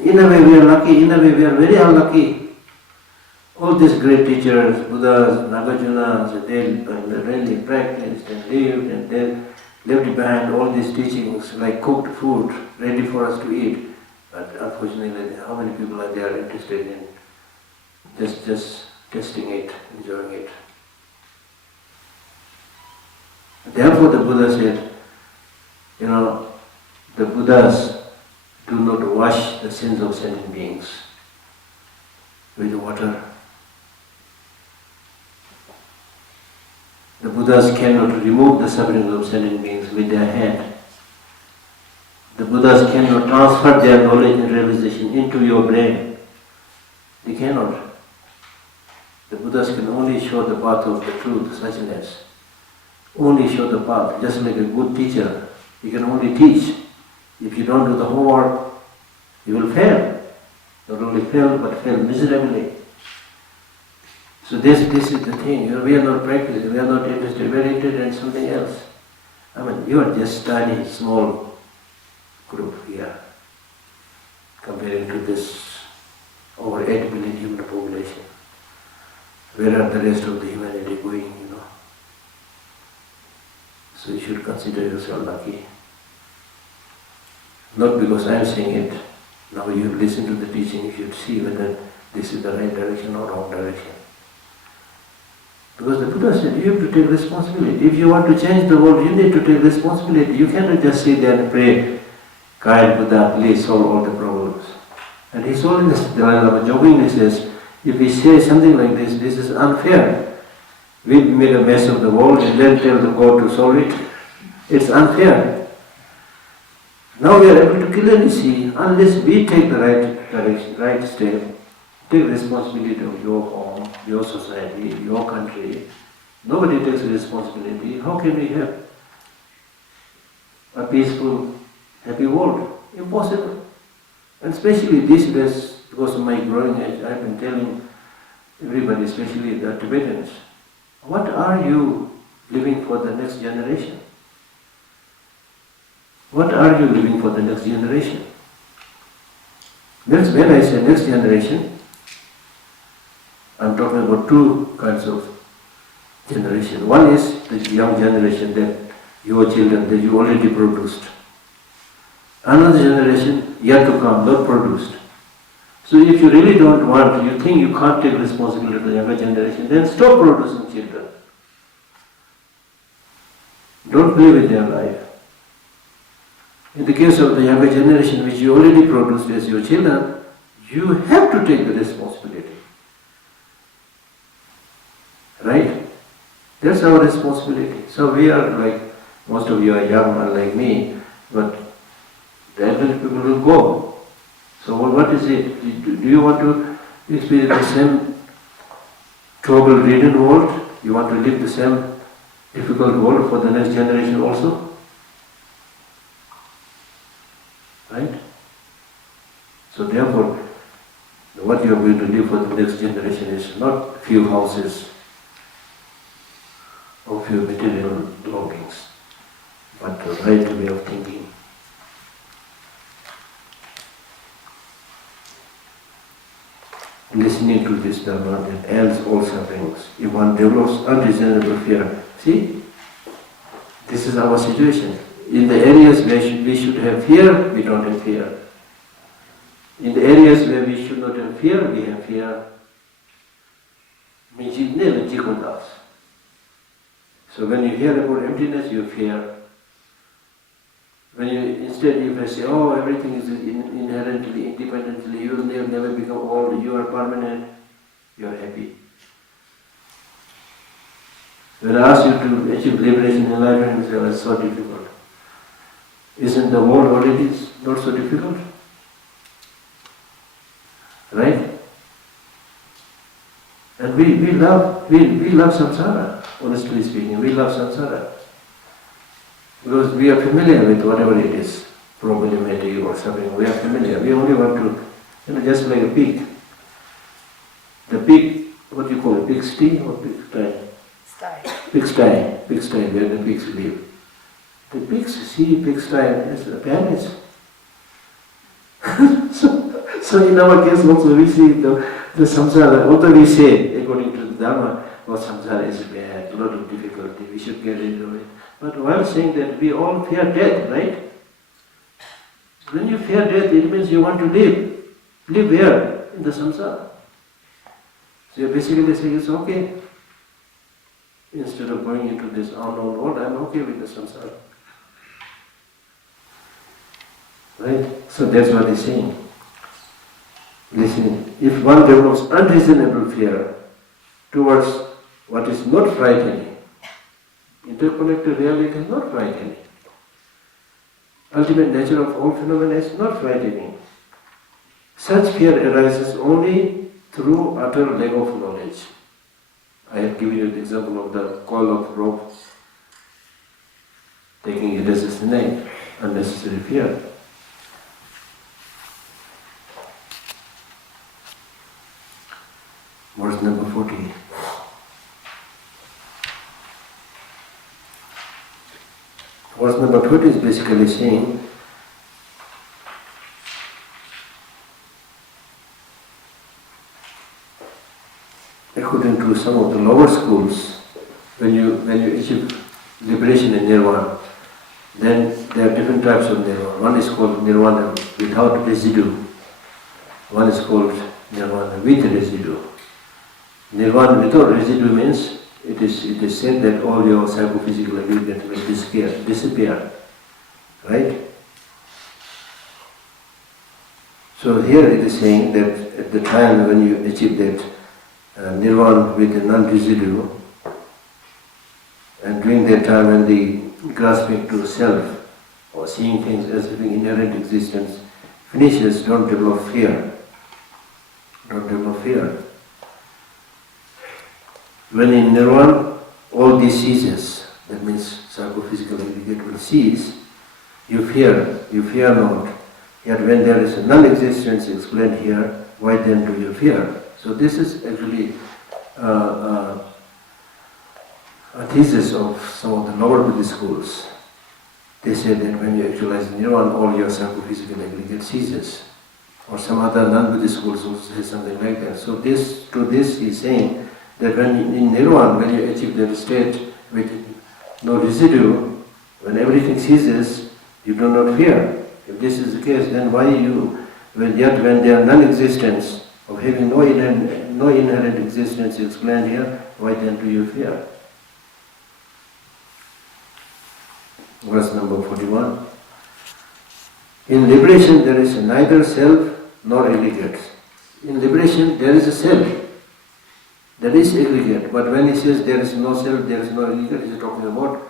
in a way we are lucky, in a way we are very unlucky. All these great teachers, Buddhas, Nagarjunas, they really practiced and lived, and they left behind all these teachings like cooked food ready for us to eat. But unfortunately, how many people are there interested in just tasting it, enjoying it? Therefore the Buddha said, the Buddhas do not wash the sins of sentient beings with water. The Buddhas cannot remove the sufferings of sentient beings with their hand. The Buddhas cannot transfer their knowledge and realization into your brain. They cannot. The Buddhas can only show the path of the truth, suchness. Only show the path, just like a good teacher. He can only teach. If you don't do the homework, you will fail. Not only fail, but fail miserably. So this is the thing. We are not practicing, we are not interested, we are interested in something else. You are just studying small group here, comparing to this over 8 billion human population. Where are the rest of the humanity going, So you should consider yourself lucky. Not because I am saying it. Now you listen to the teaching, you should see whether this is the right direction or wrong direction. Because the Buddha said you have to take responsibility. If you want to change the world, you need to take responsibility. You cannot just sit there and pray, kind Buddha, please solve all the problems. And His Holiness Dalai Lama jokingly says, if we say something like this is unfair. We make a mess of the world and then tell the God to solve it. It's unfair. Now we are able to clearly see, unless we take the right direction, right step, take responsibility of your home, your society, your country. Nobody takes responsibility. How can we have a peaceful, happy world? Impossible. And especially these days, because of my growing age, I've been telling everybody, especially the Tibetans, what are you living for the next generation? What are you living for the next generation? That's when I say next generation, I'm talking about two kinds of generation. One is the young generation, that your children that you already produced. Another generation yet to come, not produced. So if you really don't want, you think you can't take responsibility of the younger generation, then stop producing children. Don't play with their life. In the case of the younger generation, which you already produced as your children, you have to take the responsibility. Right? That's our responsibility. So we are like, most of you are young, unlike me, but the elderly people will go. So what is it? Do you want to experience the same trouble ridden world? You want to live the same difficult world for the next generation also? Right? So therefore, what you are going to live for the next generation is not few houses or few material belongings, but the right way of thinking. Listening to this Dharma that ends all sufferings. If one develops unreasonable fear, see, this is our situation. In the areas where we should have fear, we don't have fear. In the areas where we should not have fear, we have fear. So when you hear about emptiness, you fear. When you instead you say, oh, everything is inherently, independently, you will never become old, you are permanent, you are happy. When I ask you to achieve liberation in enlightenment, you say, oh, it's so difficult. Isn't the world already not so difficult? Right? And we love samsara, honestly speaking, we love samsara. Because we are familiar with whatever it is, problematic or something, we are familiar. We only want to, just like a pig. The pig, what do you call it, pig sty or pig sty? Pig-sty, where the pigs live. The pigs see pig-sty as a palace. So in our case also we see the samsara, although we say, according to the Dharma, oh, samsara is bad, a lot of difficulty, we should get rid of it. But while saying that, we all fear death, right? When you fear death, it means you want to live. Live where? In the samsara. So you're basically saying it's okay. Instead of going into this unknown world, I'm okay with the samsara. Right? So that's what he's saying. Listen, if one develops unreasonable fear towards what is not frightening, interconnected reality is not frightening. Ultimate nature of all phenomena is not frightening. Such fear arises only through utter lack of knowledge. I have given you the example of the coil of rope, taking it as a snake, unnecessary fear. Verse number 40. Verse number 20 is basically saying, according to some of the lower schools, when you achieve liberation in nirvana, then there are different types of nirvana. One is called nirvana without residue. One is called nirvana with residue. Nirvana without residue means it is said that all your psychophysical aggregates will disappear. Right? So here it is saying that at the time when you achieve that nirvana with a non-residue, and during that time when the grasping to self or seeing things as having inherent existence finishes, don't develop fear. Don't develop fear. When in nirvana all this ceases, that means psychophysical aggregate will cease, you fear not. Yet when there is a non-existence explained here, why then do you fear? So this is actually a thesis of some of the lower Buddhist schools. They say that when you actualize nirvana, all your psychophysical aggregate ceases. Or some other non-Buddhist schools also say something like that. So this is saying that when in nirvana, when you achieve that state with no residue, when everything ceases, you do not fear. If this is the case, then why you Yet when they are non-existence, of having no inherent existence explained here, why then do you fear? Verse number 41. In liberation there is neither self nor aggregate. In liberation there is a self, there is aggregate. But when he says there is no self, there is no aggregate, he is talking about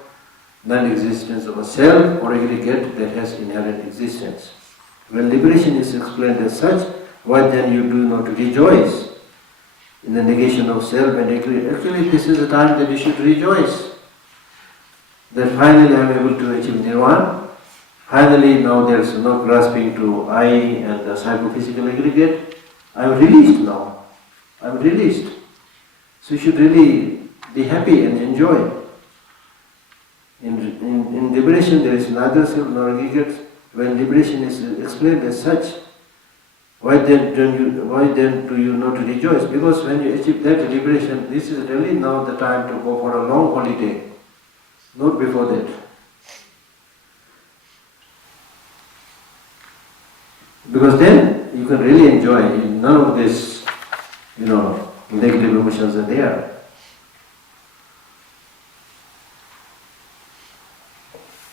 non-existence of a self or aggregate that has inherent existence. When liberation is explained as such, why then you do not rejoice in the negation of self and aggregate? Actually, this is the time that you should rejoice. That finally I am able to achieve nirvana. Finally, now there is no grasping to I and the psychophysical aggregate. I am released now. I am released. So you should really be happy and enjoy. In liberation there is neither self nor aggregate. When liberation is explained as such, why then do you not rejoice? Because when you achieve that liberation, this is really now the time to go for a long holiday, not before that. Because then you can really enjoy. None of this, negative emotions are there.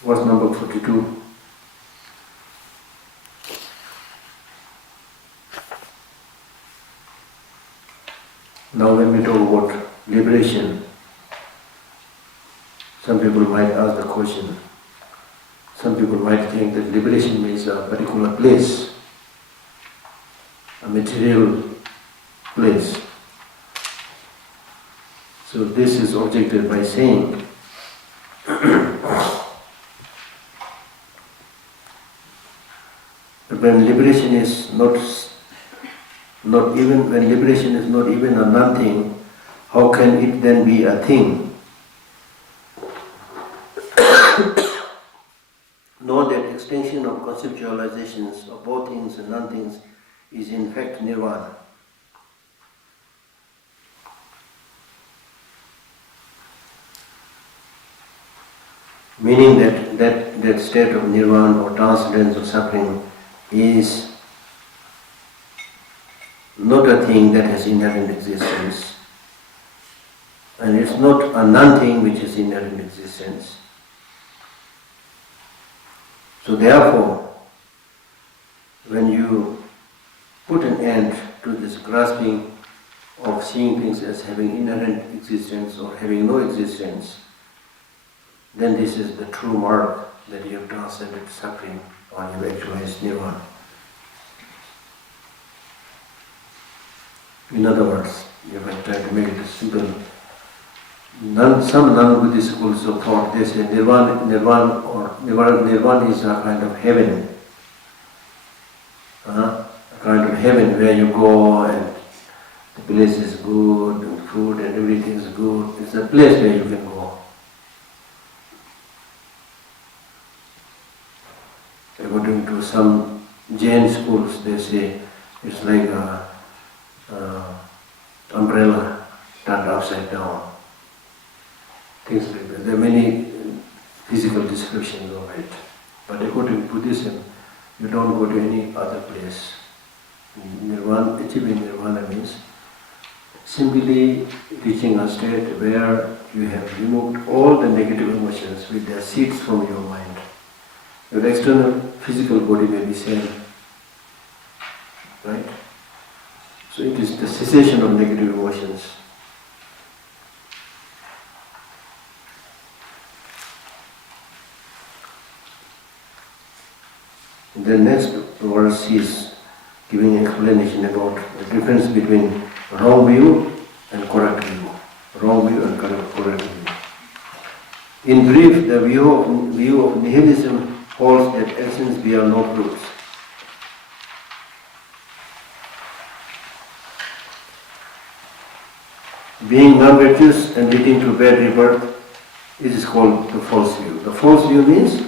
Verse number 42. Now when we talk about liberation, some people might ask the question, some people might think that liberation means a particular place, a material place. So this is objected by saying, when liberation is not even a nothing, how can it then be a thing? Know that extension of conceptualizations of both things and non-things is in fact nirvana. Meaning that state of nirvana or transcendence of suffering is not a thing that has inherent existence, and it's not a non-thing which has inherent existence. So therefore, when you put an end to this grasping of seeing things as having inherent existence or having no existence, then this is the true mark that you have transcended suffering or you have actualized nirvana. In other words, if I try to make it simple, some non-Buddhist schools of thought, they say nirvana is a kind of heaven. A kind of heaven where you go and the place is good and food and everything is good. It's a place where you can go. According to some Jain schools, they say it's like a umbrella turned upside down. Things like that. There are many physical descriptions of it. But according to Buddhism, you don't go to any other place. Nirvana, achieving nirvana means simply reaching a state where you have removed all the negative emotions with their seeds from your mind. Your external physical body may be same, right? So it is the cessation of negative emotions. The next verse is giving an explanation about the difference between wrong view and correct view. Wrong view and correct view. In brief, the view of nihilism holds that actions bear no fruits. Being non-virtuous and leading to bad rebirth, it is called the false view. The false view means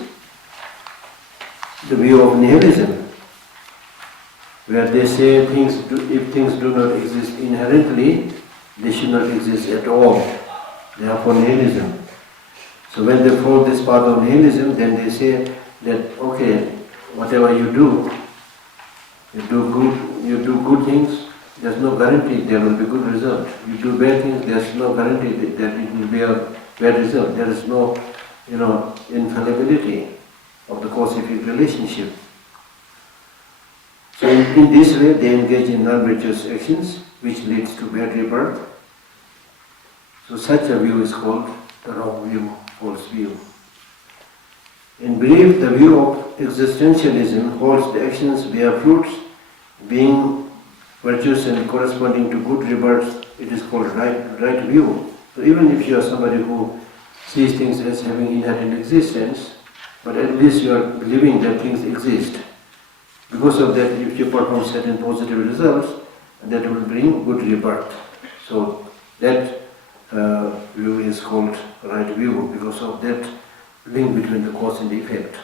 the view of nihilism, where they say if things do not exist inherently, they should not exist at all. Therefore nihilism. So when they follow this path of nihilism, then they say that, okay, whatever you do, You do good things, there's no guarantee there will be good result. You do bad things, there's no guarantee that it will be a bad result. There is no, infallibility of the cause-effect relationship. So in this way, they engage in non-virtuous actions, which leads to bad rebirth. So such a view is called the wrong view, false view. In brief, the view of existentialism holds the actions bear fruits, being virtuous and corresponding to good rebirths. It is called right view. So even if you are somebody who sees things as having inherent existence, but at least you are believing that things exist. Because of that, if you perform certain positive results, that will bring good rebirth. So that view is called right view because of that link between the cause and the effect.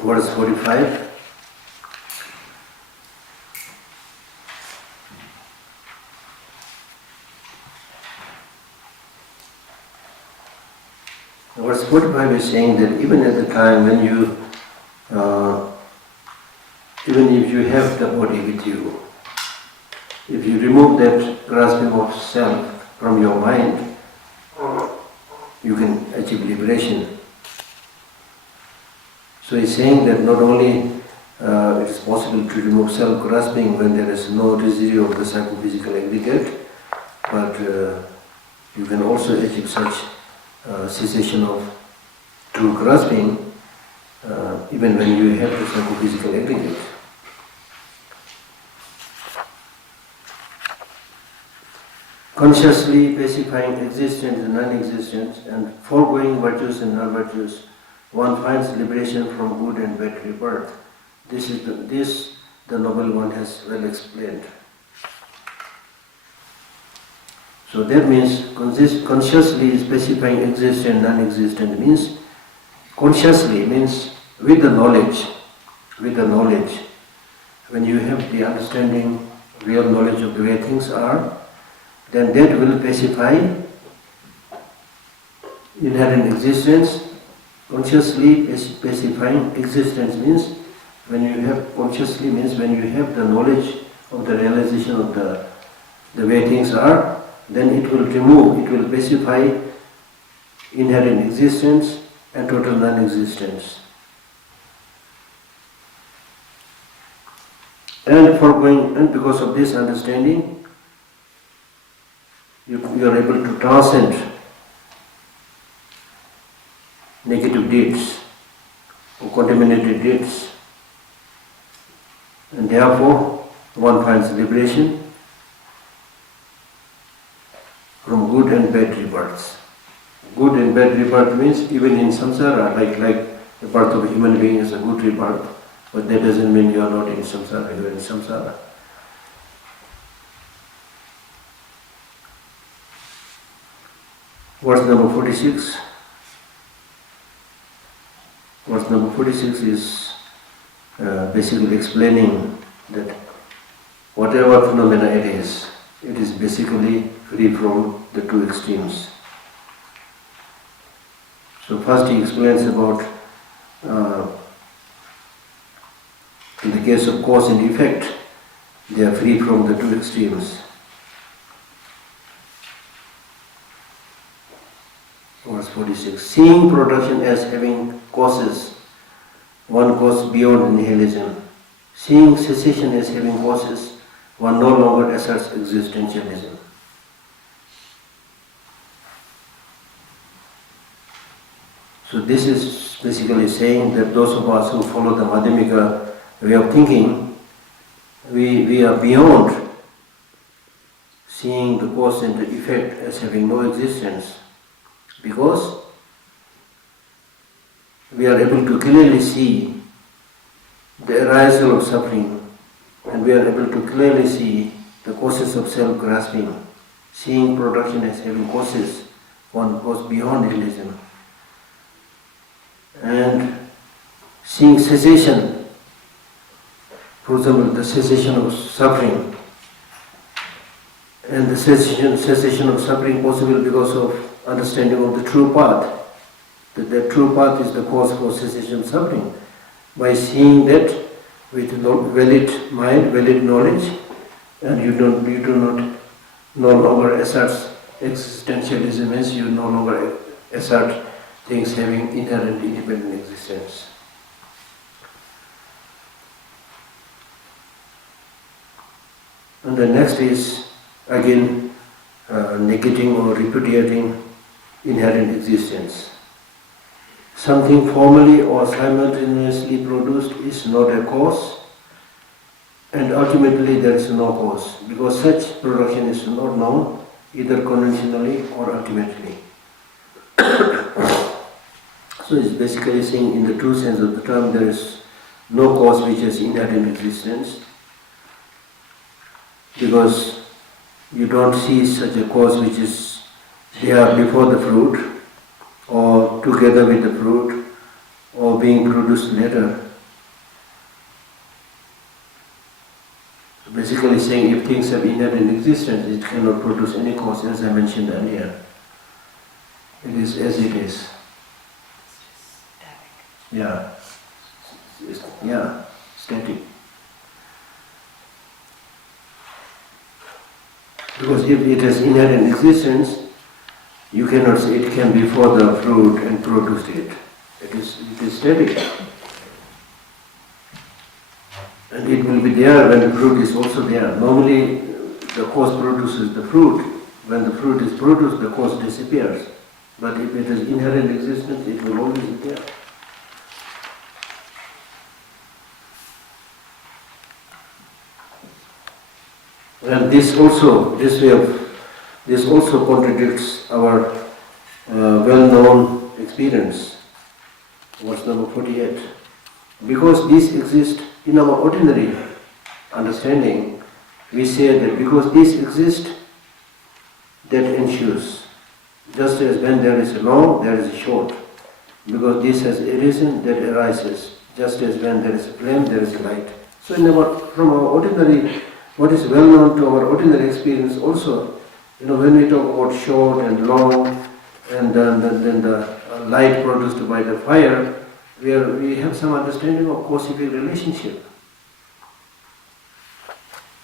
Verse 45. Verse 45 is saying that even at the time when even if you have the body with you, if you remove that grasping of self from your mind, you can achieve liberation. So he's saying that not only it is possible to remove self-grasping when there is no residue of the psychophysical aggregate, but you can also achieve such cessation of true grasping even when you have the psychophysical aggregate. Consciously pacifying existence and non-existence and foregoing virtues and non-virtues, one finds liberation from good and bad rebirth. This the Noble One has well explained. So that means consciously specifying existent and non-existent means consciously means with the knowledge. When you have the understanding, real knowledge of the way things are, then that will pacify inherent existence. Consciously pacifying existence means when you have consciously means when you have the knowledge of the realization of the way things are, then it will pacify inherent existence and total non-existence. And because of this understanding, you are able to transcend negative deeds or contaminated deeds, and therefore one finds liberation from good and bad rebirths. Good and bad rebirth means even in samsara, like the birth of a human being is a good rebirth, but that doesn't mean you are not in samsara, you are in samsara. Verse number 46. Verse number 46 is basically explaining that whatever phenomena it is basically free from the two extremes. So first he explains about in the case of cause and effect, they are free from the two extremes. Verse 46, seeing production as having causes, one cause beyond nihilism. Seeing cessation as having causes, one no longer asserts existentialism. So this is basically saying that those of us who follow the Madhyamika way of thinking, we are beyond seeing the cause and the effect as having no existence, because we are able to clearly see the arisal of suffering, and we are able to clearly see the causes of self-grasping. Seeing production as having causes, one goes beyond illusion. And seeing cessation, for example, the cessation of suffering, and the cessation of suffering possible because of understanding of the true path. That the true path is the cause for cessation of suffering. By seeing that with valid mind, valid knowledge, and you do not no longer assert existentialism, as you no longer assert things having inherent independent existence. And the next is again negating or repudiating inherent existence. Something formally or simultaneously produced is not a cause, and ultimately there is no cause, because such production is not known either conventionally or ultimately. So it's basically saying, in the true sense of the term, there is no cause which has inherent existence, because you don't see such a cause which is there before the fruit, or together with the fruit, or being produced later. So basically saying, if things have inherent existence, it cannot produce any cause, as I mentioned earlier. It is as it is. Yeah. Yeah, static. Because if it has inherent existence, you cannot say it can be for the fruit and produced it. It is static. And it will be there when the fruit is also there. Normally, the cause produces the fruit. When the fruit is produced, the cause disappears. But if it has inherent existence, it will always be there. And this also contradicts our well-known experience. Verse number 48. Because these exist in our ordinary understanding, we say that because these exist, that ensues. Just as when there is a long, there is a short. Because this has arisen, that arises. Just as when there is a flame, there is a light. So from our ordinary, what is well known to our ordinary experience also, when we talk about short and long, and then the light produced by the fire, we have some understanding of cause-effect relationship.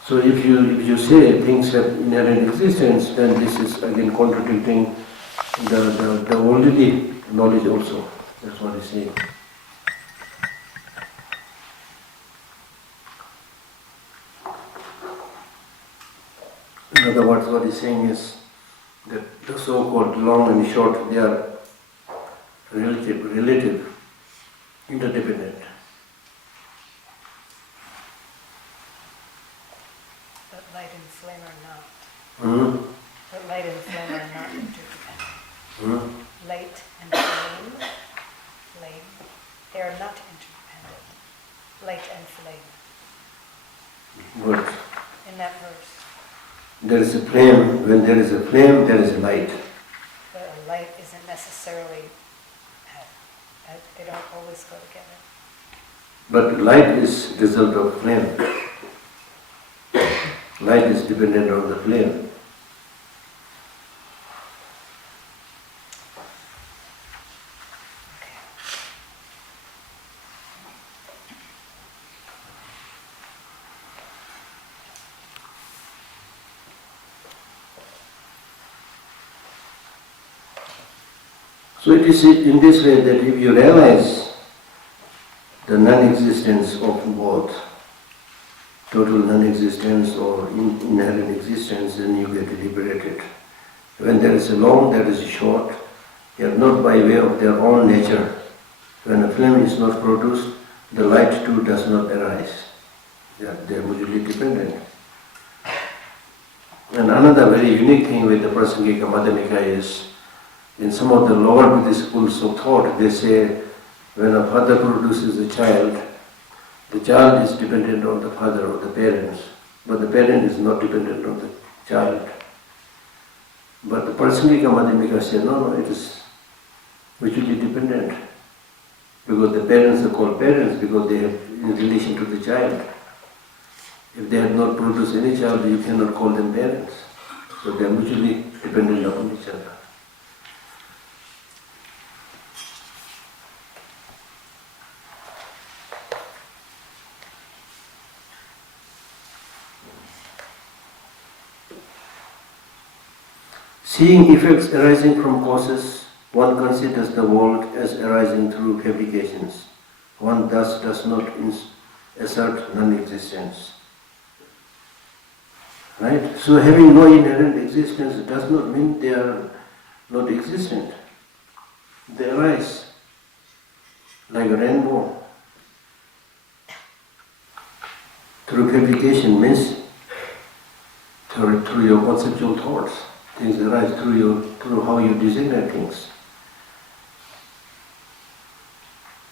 So if you say things have inherent existence, then this is again contradicting the worldly knowledge also. That's what he's saying. In other words, what he's saying is that the so-called long and short, they are relative, interdependent. But light and flame are not. Hmm? But light and flame are not interdependent. Hmm? Light and flame, they are not interdependent. Light and flame. Good. In that verse. There is a flame. When there is a flame, there is a light. But a light isn't necessarily, they don't always go together. But light is result of flame. Light is dependent on the flame. So it is in this way that if you realize the non-existence of both, total non-existence or inherent existence, then you get liberated. When there is a long, there is a short. They are not by way of their own nature. When a flame is not produced, the light too does not arise. They are mutually dependent. And another very unique thing with the Prasangika Madhyamika is, in some of the lower Buddhist schools of thought, they say when a father produces a child, the child is dependent on the father or the parents, but the parent is not dependent on the child. But the Parasangika Madhyamika said, no, it is mutually dependent. Because the parents are called parents because they have in relation to the child. If they have not produced any child, you cannot call them parents. So they are mutually dependent upon each other. Seeing effects arising from causes, one considers the world as arising through fabrications. One thus does not assert non-existence. Right? So having no inherent existence does not mean they are not existent. They arise like a rainbow. Through fabrication means through your conceptual thoughts. Things arise through how you designate things.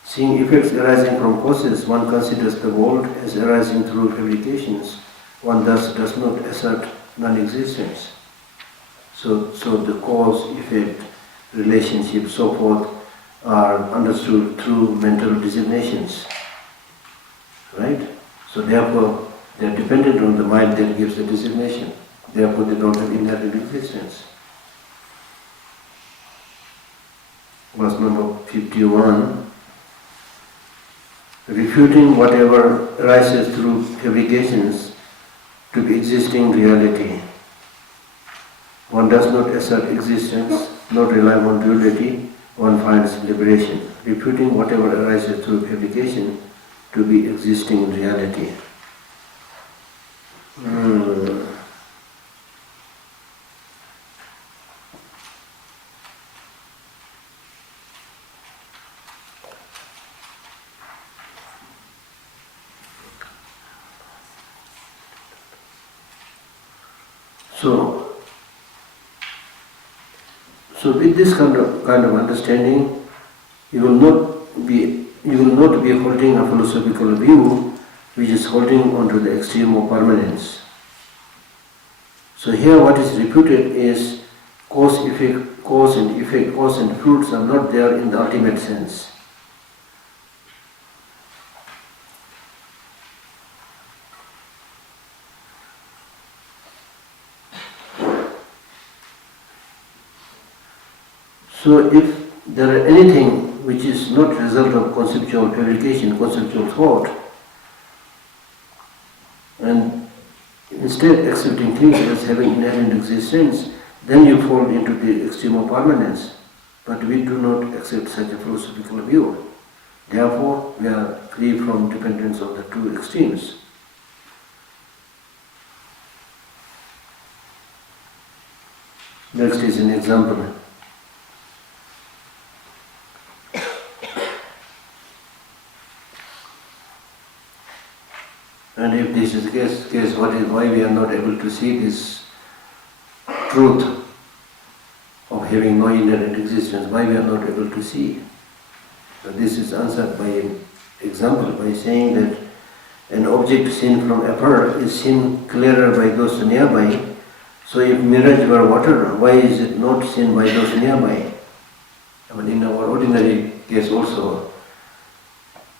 Seeing effects arising from causes, one considers the world as arising through fabrications. One thus does not assert non-existence. So the cause, effect, relationship, so forth are understood through mental designations. Right? So therefore, they are dependent on the mind that gives the designation. Therefore, they don't have inherent existence. Verse number 51. Refuting whatever arises through fabrications to be existing reality. One does not assert existence, not rely on duality, one finds liberation. Refuting whatever arises through fabrication to be existing reality. So with this kind of understanding, you will not be holding a philosophical view which is holding on to the extreme of permanence. So here what is refuted is cause and effect, cause and fruits are not there in the ultimate sense. So if there are anything which is not result of conceptual fabrication, conceptual thought, and instead accepting things as having inherent existence, then you fall into the extreme of permanence. But we do not accept such a philosophical view. Therefore, we are free from dependence on the two extremes. Next is an example. And if this is the case, why we are not able to see this truth of having no inherent existence, why we are not able to see? So this is answered by an example, by saying that an object seen from afar is seen clearer by those nearby. So if mirage were water, why is it not seen by those nearby? I mean, in our ordinary case also,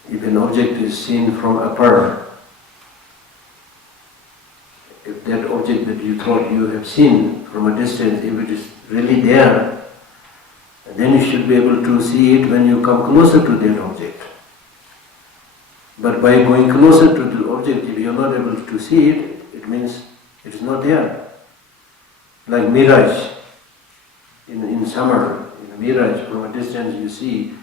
if an object is seen from afar, if that object that you thought you have seen from a distance, if it is really there, then you should be able to see it when you come closer to that object. But by going closer to the object, if you are not able to see it, it means it is not there. Like mirage. In summer, in a mirage, from a distance you see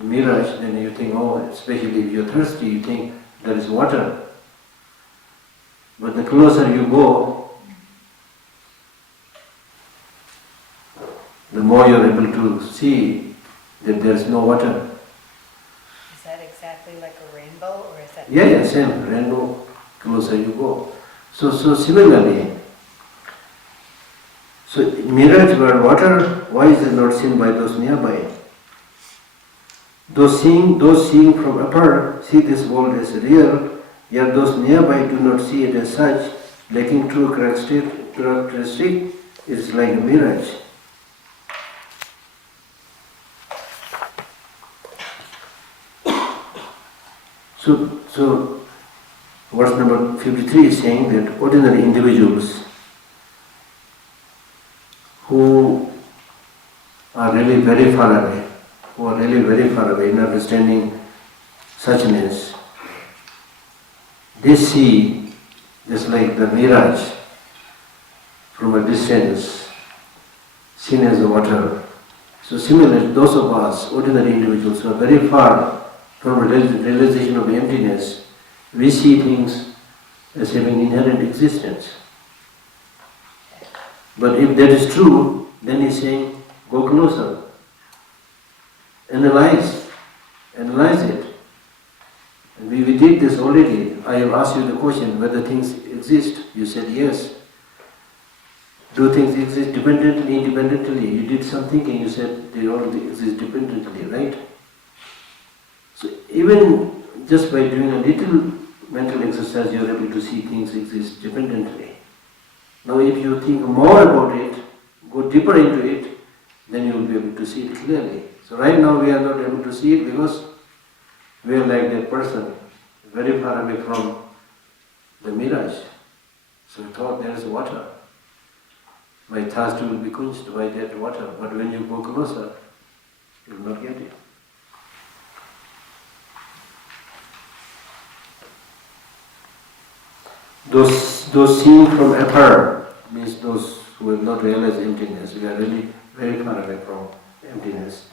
a mirage, then you think, oh, especially if you are thirsty, you think there is water. But the closer you go, the more you are able to see that there is no water. Is that exactly like a rainbow, or is that? Yeah, same. Rainbow, closer you go. So similarly, so mirage were water, why is it not seen by those nearby? Those seeing from afar see this world as real, yet those nearby do not see it as such, lacking true characteristic, It's like a mirage. So verse number 53 is saying that ordinary individuals who are really very far away in understanding suchness, they see just like the mirage from a distance, seen as the water. So similarly, those of us, ordinary individuals who are very far from realization of emptiness, we see things as having inherent existence. But if that is true, then he's saying, go closer, analyze it. And we did this already. I have asked you the question whether things exist. You said yes. Do things exist dependently, independently? You did some thinking, you said they all exist dependently, right? So even just by doing a little mental exercise, you are able to see things exist dependently. Now if you think more about it, go deeper into it, then you will be able to see it clearly. So right now we are not able to see it because we are like that person, very far away from the mirage. So we thought there is water. My thirst will be quenched by that water, but when you go closer, you will not get it. Those seen from afar means those who have not realized emptiness. We are really very far away from emptiness.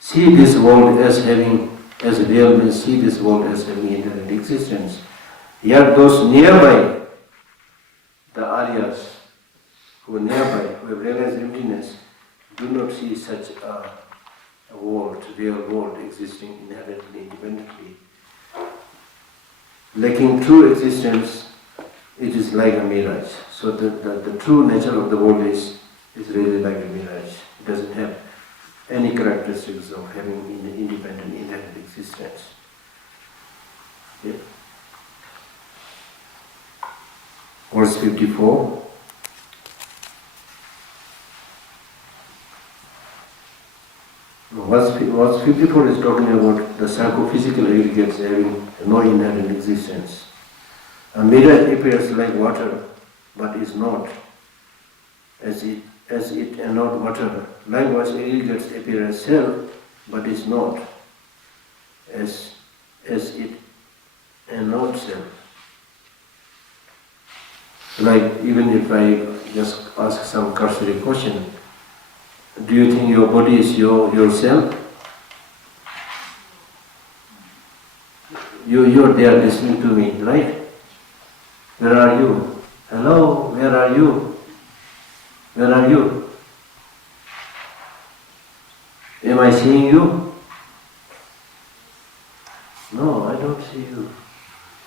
See this world as real means see this world as having inherent existence. Yet those nearby, the Aryas, who are nearby, who have realized emptiness, do not see such a world, real world existing inherently, independently. Lacking true existence, it is like a mirage. So the true nature of the world is really like a mirage. It doesn't have any characteristics of having an independent, inherent existence. Yeah. Verse 54. Verse 54 is talking about the psychophysical aggregates having no inherent existence. A mirage appears like water, but is not, as it and not water. Likewise, aggregates appear as self, but is not, as it and not self. Like even if I just ask some cursory question, do you think your body is yourself? You're there listening to me, right? Where are you? Hello, where are you? Where are you? Am I seeing you? No, I don't see you.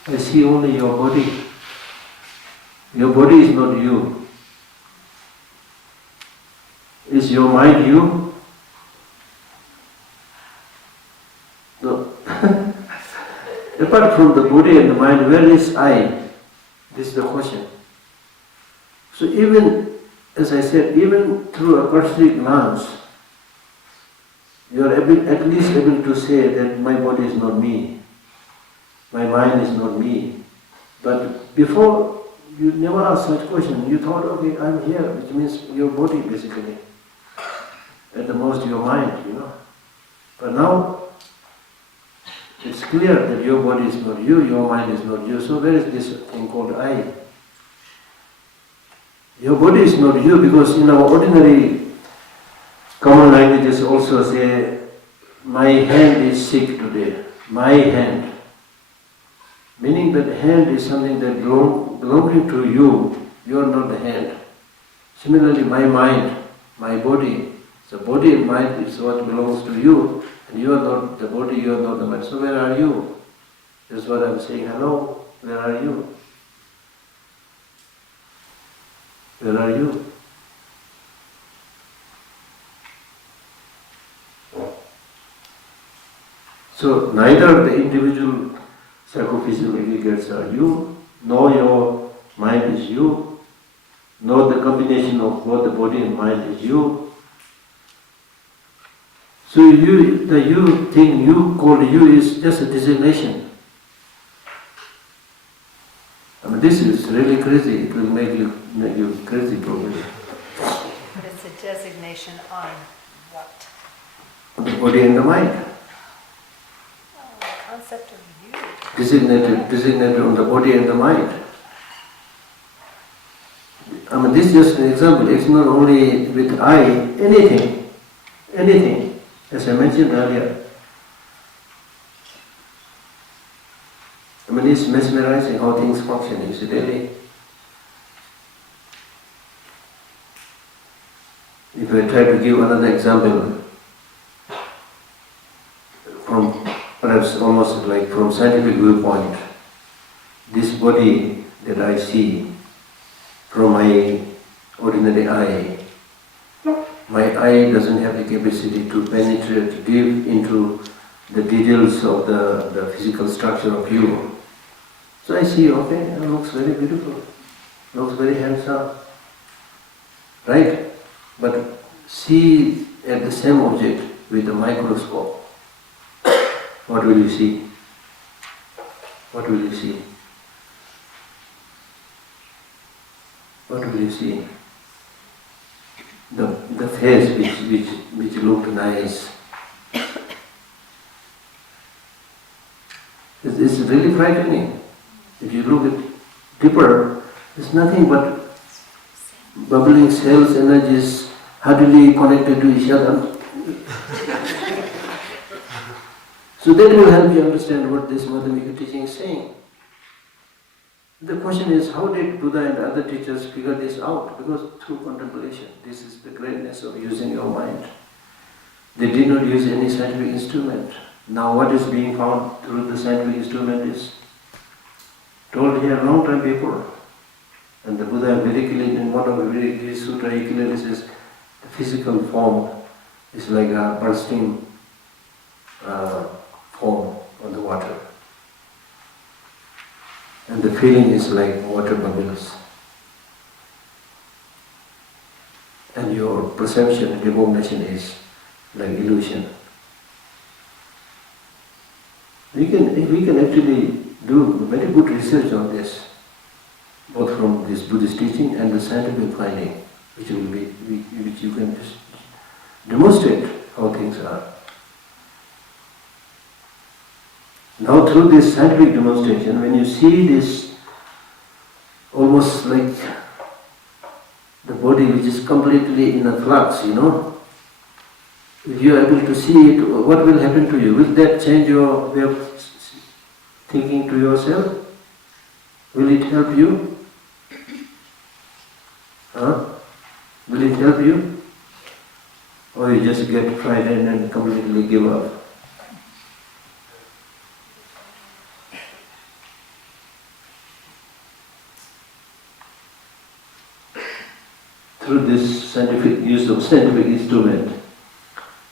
I see only your body. Your body is not you. Is your mind you? No. Apart from the body and the mind, where is I? This is the question. So even, as I said, even through a cursory glance, you are at least able to say that my body is not me, my mind is not me. But before, you never asked such question. You thought, okay, I'm here, which means your body basically. At the most your mind, But now, it's clear that your body is not you, your mind is not you. So where is this thing called I? Your body is not you because in our ordinary common languages also say, my hand is sick today. My hand. Meaning that hand is something that belonging to you. You are not the hand. Similarly, my mind, my body. So body and mind is what belongs to you. And you are not the body, you are not the mind. So where are you? That's what I'm saying. Hello, where are you? Where are you? So neither the individual psychophysical aggregates are you, nor your mind is you. know the combination of both the body and mind is you. So the you thing you call you is just a designation. I mean, this is really crazy. It will make you crazy probably. But it's a designation on what? On the body and the mind. Oh, the concept of you. Designated on the body and the mind. I mean, this is just an example. It's not only with I, anything, as I mentioned earlier. I mean, it's mesmerizing how things function, is it really? If I try to give another example from perhaps almost like from scientific viewpoint, this body that I see from my ordinary eye, my eye doesn't have the capacity to penetrate deep into the details of the physical structure of you. So I see, okay, it looks very beautiful, looks very handsome, right? But see at the same object with a microscope, what will you see? What will you see? What will you see? The face which looked nice. It's really frightening. If you look at deeper, it's nothing but bubbling cells, energies, hardly connected to each other. So that will help you understand what this Madhyamika teaching is saying. The question is, how did Buddha and other teachers figure this out? Because through contemplation, this is the greatness of using your mind. They did not use any scientific instrument. Now what is being found through the scientific instrument is told here a long time before. And the Buddha very clearly, in one of the very sutra, he clearly says, the physical form is like a bursting foam on the water. And the feeling is like water bubbles. And your perception and recognition is like illusion. We can actually do very good research on this, both from this Buddhist teaching and the scientific finding, which you can just demonstrate how things are. Now through this scientific demonstration, when you see this almost like the body which is completely in a flux, if you are able to see it, what will happen to you? Will that change your way of thinking to yourself? Will it help you? Will it help you? Or you just get frightened and completely give up? Through this scientific use of scientific instrument,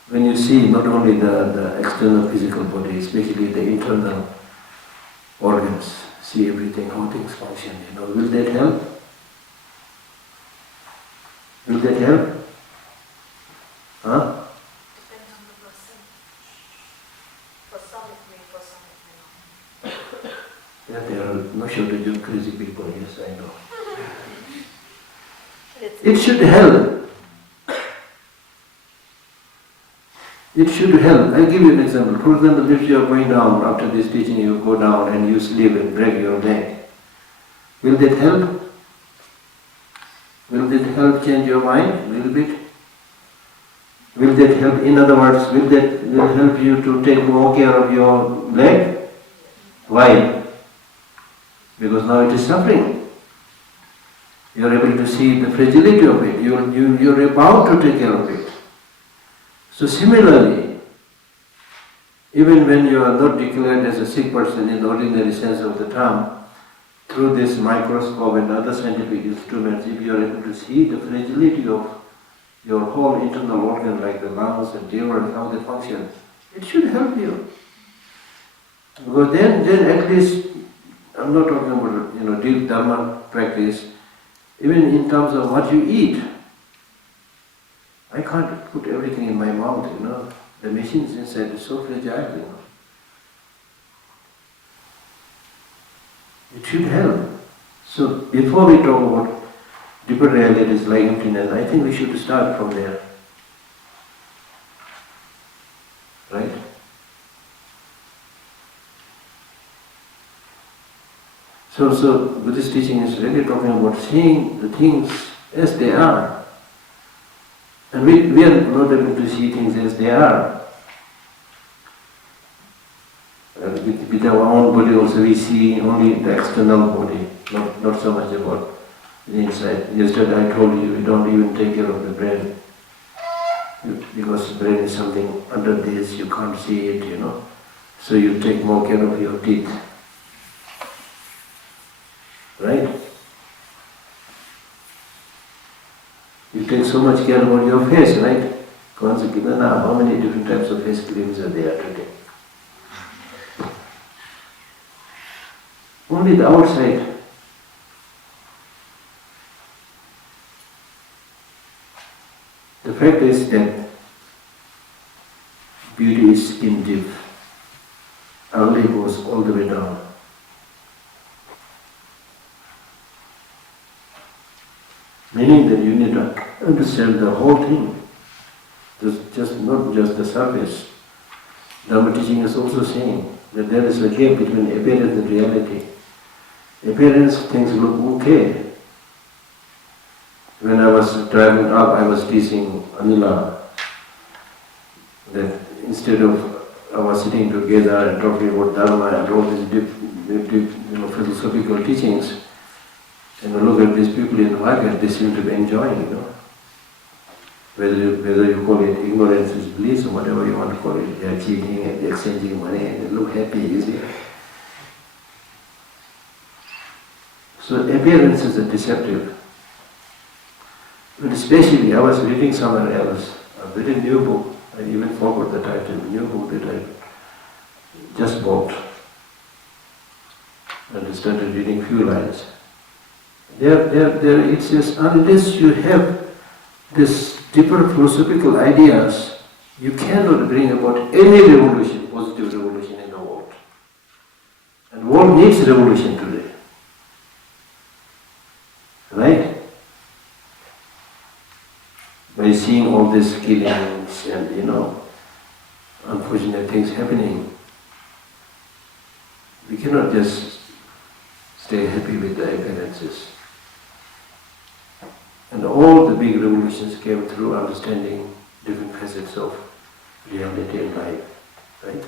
when you see not only the external physical body, especially the internal organs, see everything, how things function, will that help? Will that help? Depends on the person. For some it may, for some it may not. Yeah, there are no shortage of crazy people, yes, I know. It should help. It should help. I give you an example. For example, if you are going down after this teaching, you go down and you sleep and break your neck. Will that help? Will that help change your mind a little bit? Will that help? In other words, will help you to take more care of your leg? Why? Because now it is suffering. You are able to see the fragility of it. You are about to take care of it. So similarly, even when you are not declared as a sick person in the ordinary sense of the term, through this microscope and other scientific instruments, if you are able to see the fragility of your whole internal organ like the lungs and liver and how they function, it should help you. Because then at least, I'm not talking about deep dharma practice, Even in terms of what you eat, I can't put everything in my mouth, The machines inside are so fragile, It should help. So before we talk about deeper realities like emptiness, I think we should start from there. Right? So Buddhist teaching is really talking about seeing the things as they are. And we are not able to see things as they are. With our own body also we see only the external body, not so much about the inside. Yesterday I told you, we don't even take care of the brain. Because the brain is something under this, you can't see it, So you take more care of your teeth. Right? You take so much care about your face, right? How many different types of face creams are there today? Only the outside. The fact is that beauty is skin deep. Only goes all the way down. Meaning that you need to understand the whole thing, just not just the surface. Dharma teaching is also saying that there is a gap between appearance and reality. Appearance, things look okay. When I was driving up, I was teaching Anila that instead of our sitting together and talking about Dharma and all these deep philosophical teachings, and look at these people in the market, they seem to be enjoying, Whether you call it ignorance is bliss or whatever you want to call it, they are cheating and they're exchanging money and they look happy, you see. So appearances are deceptive. But especially, I was reading somewhere else, a very new book, I even forgot the title, a new book that I just bought. And I started reading few lines. There it says, unless you have this deeper philosophical ideas, you cannot bring about any revolution, positive revolution in the world. And the world needs revolution today. Right? By seeing all these killings and, unfortunate things happening, we cannot just stay happy with the appearances. And all the big revolutions came through understanding different facets of reality and life, right?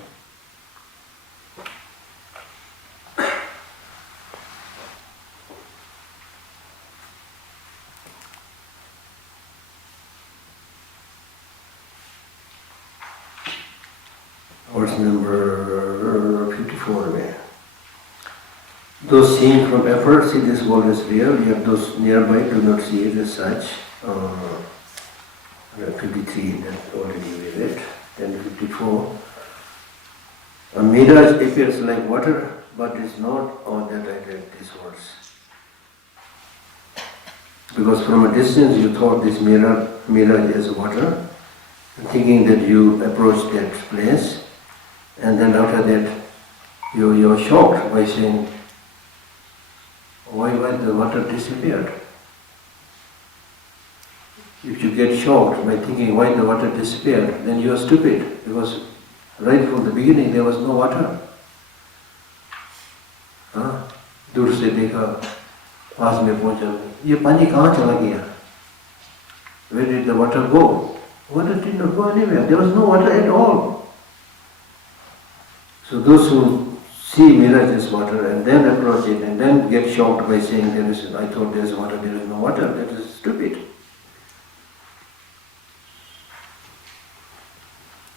Verse number 54 there. Those seen from afar see this world as real, yet those nearby do not see it as such. 53, that already we read. Then 54. A mirage appears like water, but is not all that I read these words. Because from a distance you thought this mirage is water, thinking that you approach that place, and then after that you're shocked by saying, why the water disappeared? If you get shocked by thinking why the water disappeared, then you are stupid, because right from the beginning there was no water. दूर से देखा, पास में पहुंचा, ये पानी कहाँ चला गया? Where did the water go? Water did not go anywhere. There was no water at all. So those who see mirage as water and then approach it and then get shocked by saying I thought there is water, there is no water, that is stupid.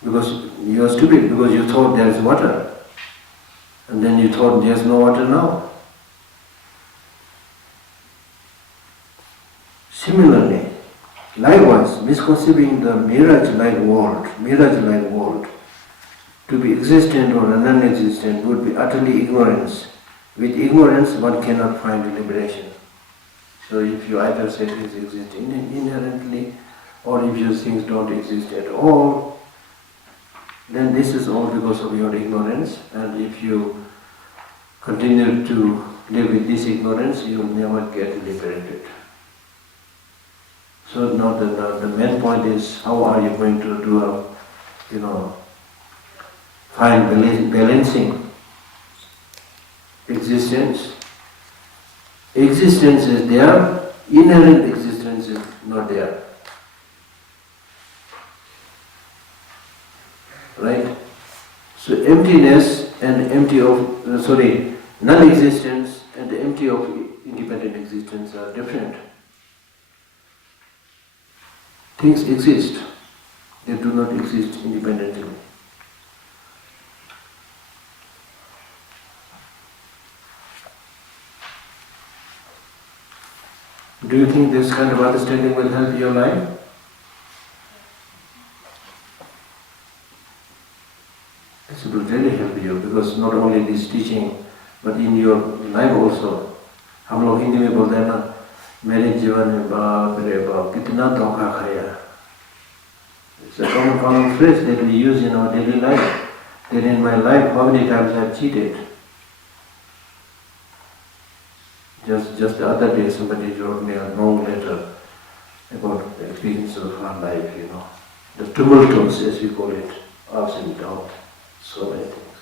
Because you are stupid because you thought there is water and then you thought there is no water now. Similarly, likewise, misconceiving the mirage-like world to be existent or non-existent would be utterly ignorance. With ignorance, one cannot find liberation. So if you either say things exist inherently, or if your things don't exist at all, then this is all because of your ignorance, and if you continue to live with this ignorance, you will never get liberated. So now the main point is, how are you going to do find balancing existence? Existence is there, inherent existence is not there. Right? So emptiness and non-existence and the empty of independent existence are different. Things exist, they do not exist independently. Do you think this kind of understanding will help your life? This will really help you, because not only this teaching, but in your life also. हम लोग हिंदी में बोलते हैं ना, मेरे जीवन में बाप रे बाप कितना धोखा खाया. It's a common phrase that we use in our daily life. That in my life, how many times I have cheated? Just the other day, somebody wrote me a long letter about the experience of our life, the tumultuous, as we call it, ups and downs, so many things,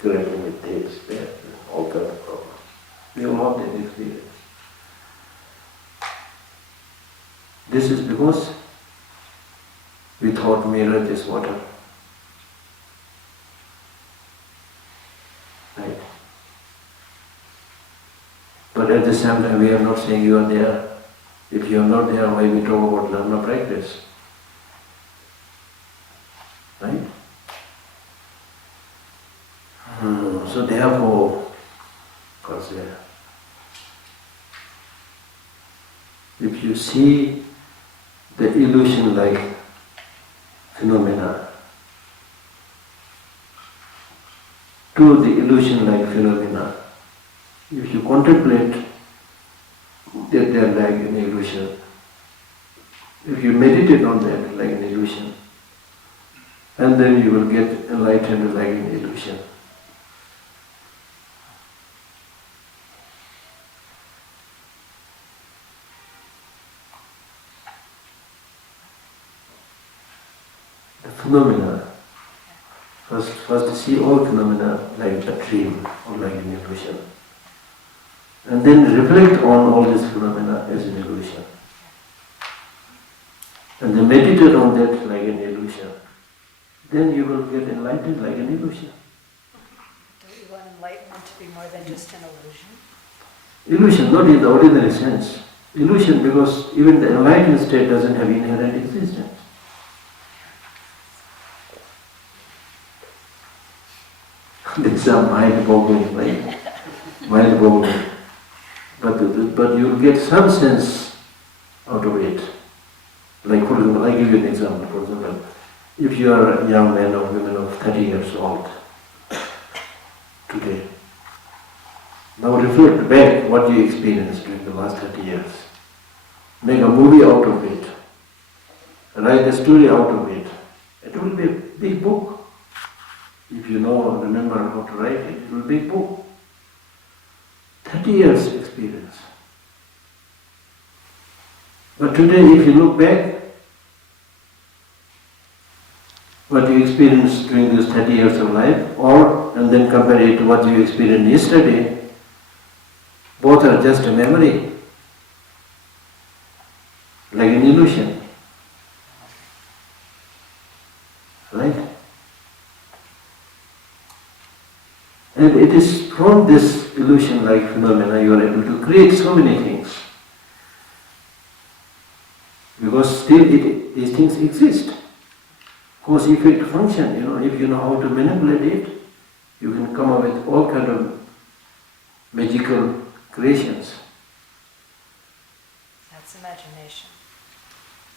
grappling with this, that, all kinds of problems. We all have that experience. This is because we thought mirror is water. Right? But at the same time, we are not saying you are there. If you are not there, why we talk about Dharma practice? Right? So therefore, if you see the illusion-like phenomena, to the illusion-like phenomena, if you contemplate that they are like an illusion, if you meditate on that like an illusion, and then you will get enlightened like an illusion. The phenomena, first see all phenomena like a dream or like an illusion. And then reflect on all these phenomena as an illusion. And then meditate on that like an illusion. Then you will get enlightened like an illusion. Do you want enlightenment to be more than just an illusion? Illusion, not in the ordinary sense. Illusion because even the enlightened state doesn't have inherent existence. These are mind-boggling, right? Mind-boggling. But you'll get some sense out of it. Like, for example, I give you an example. For example, if you are a young man or woman of 30 years old today, now reflect back what you experienced during the last 30 years. Make a movie out of it. Write a story out of it. It will be a big book. If you know or remember how to write it, it will be a big book. 30 years experience. But today, if you look back, what you experienced during these 30 years of life, and then compare it to what you experienced yesterday, both are just a memory, like an illusion. Right? And it is from this illusion-like phenomena you are able to create so many things. Because still these things exist. Of course, if it functions, if you know how to manipulate it, you can come up with all kind of magical creations. That's imagination.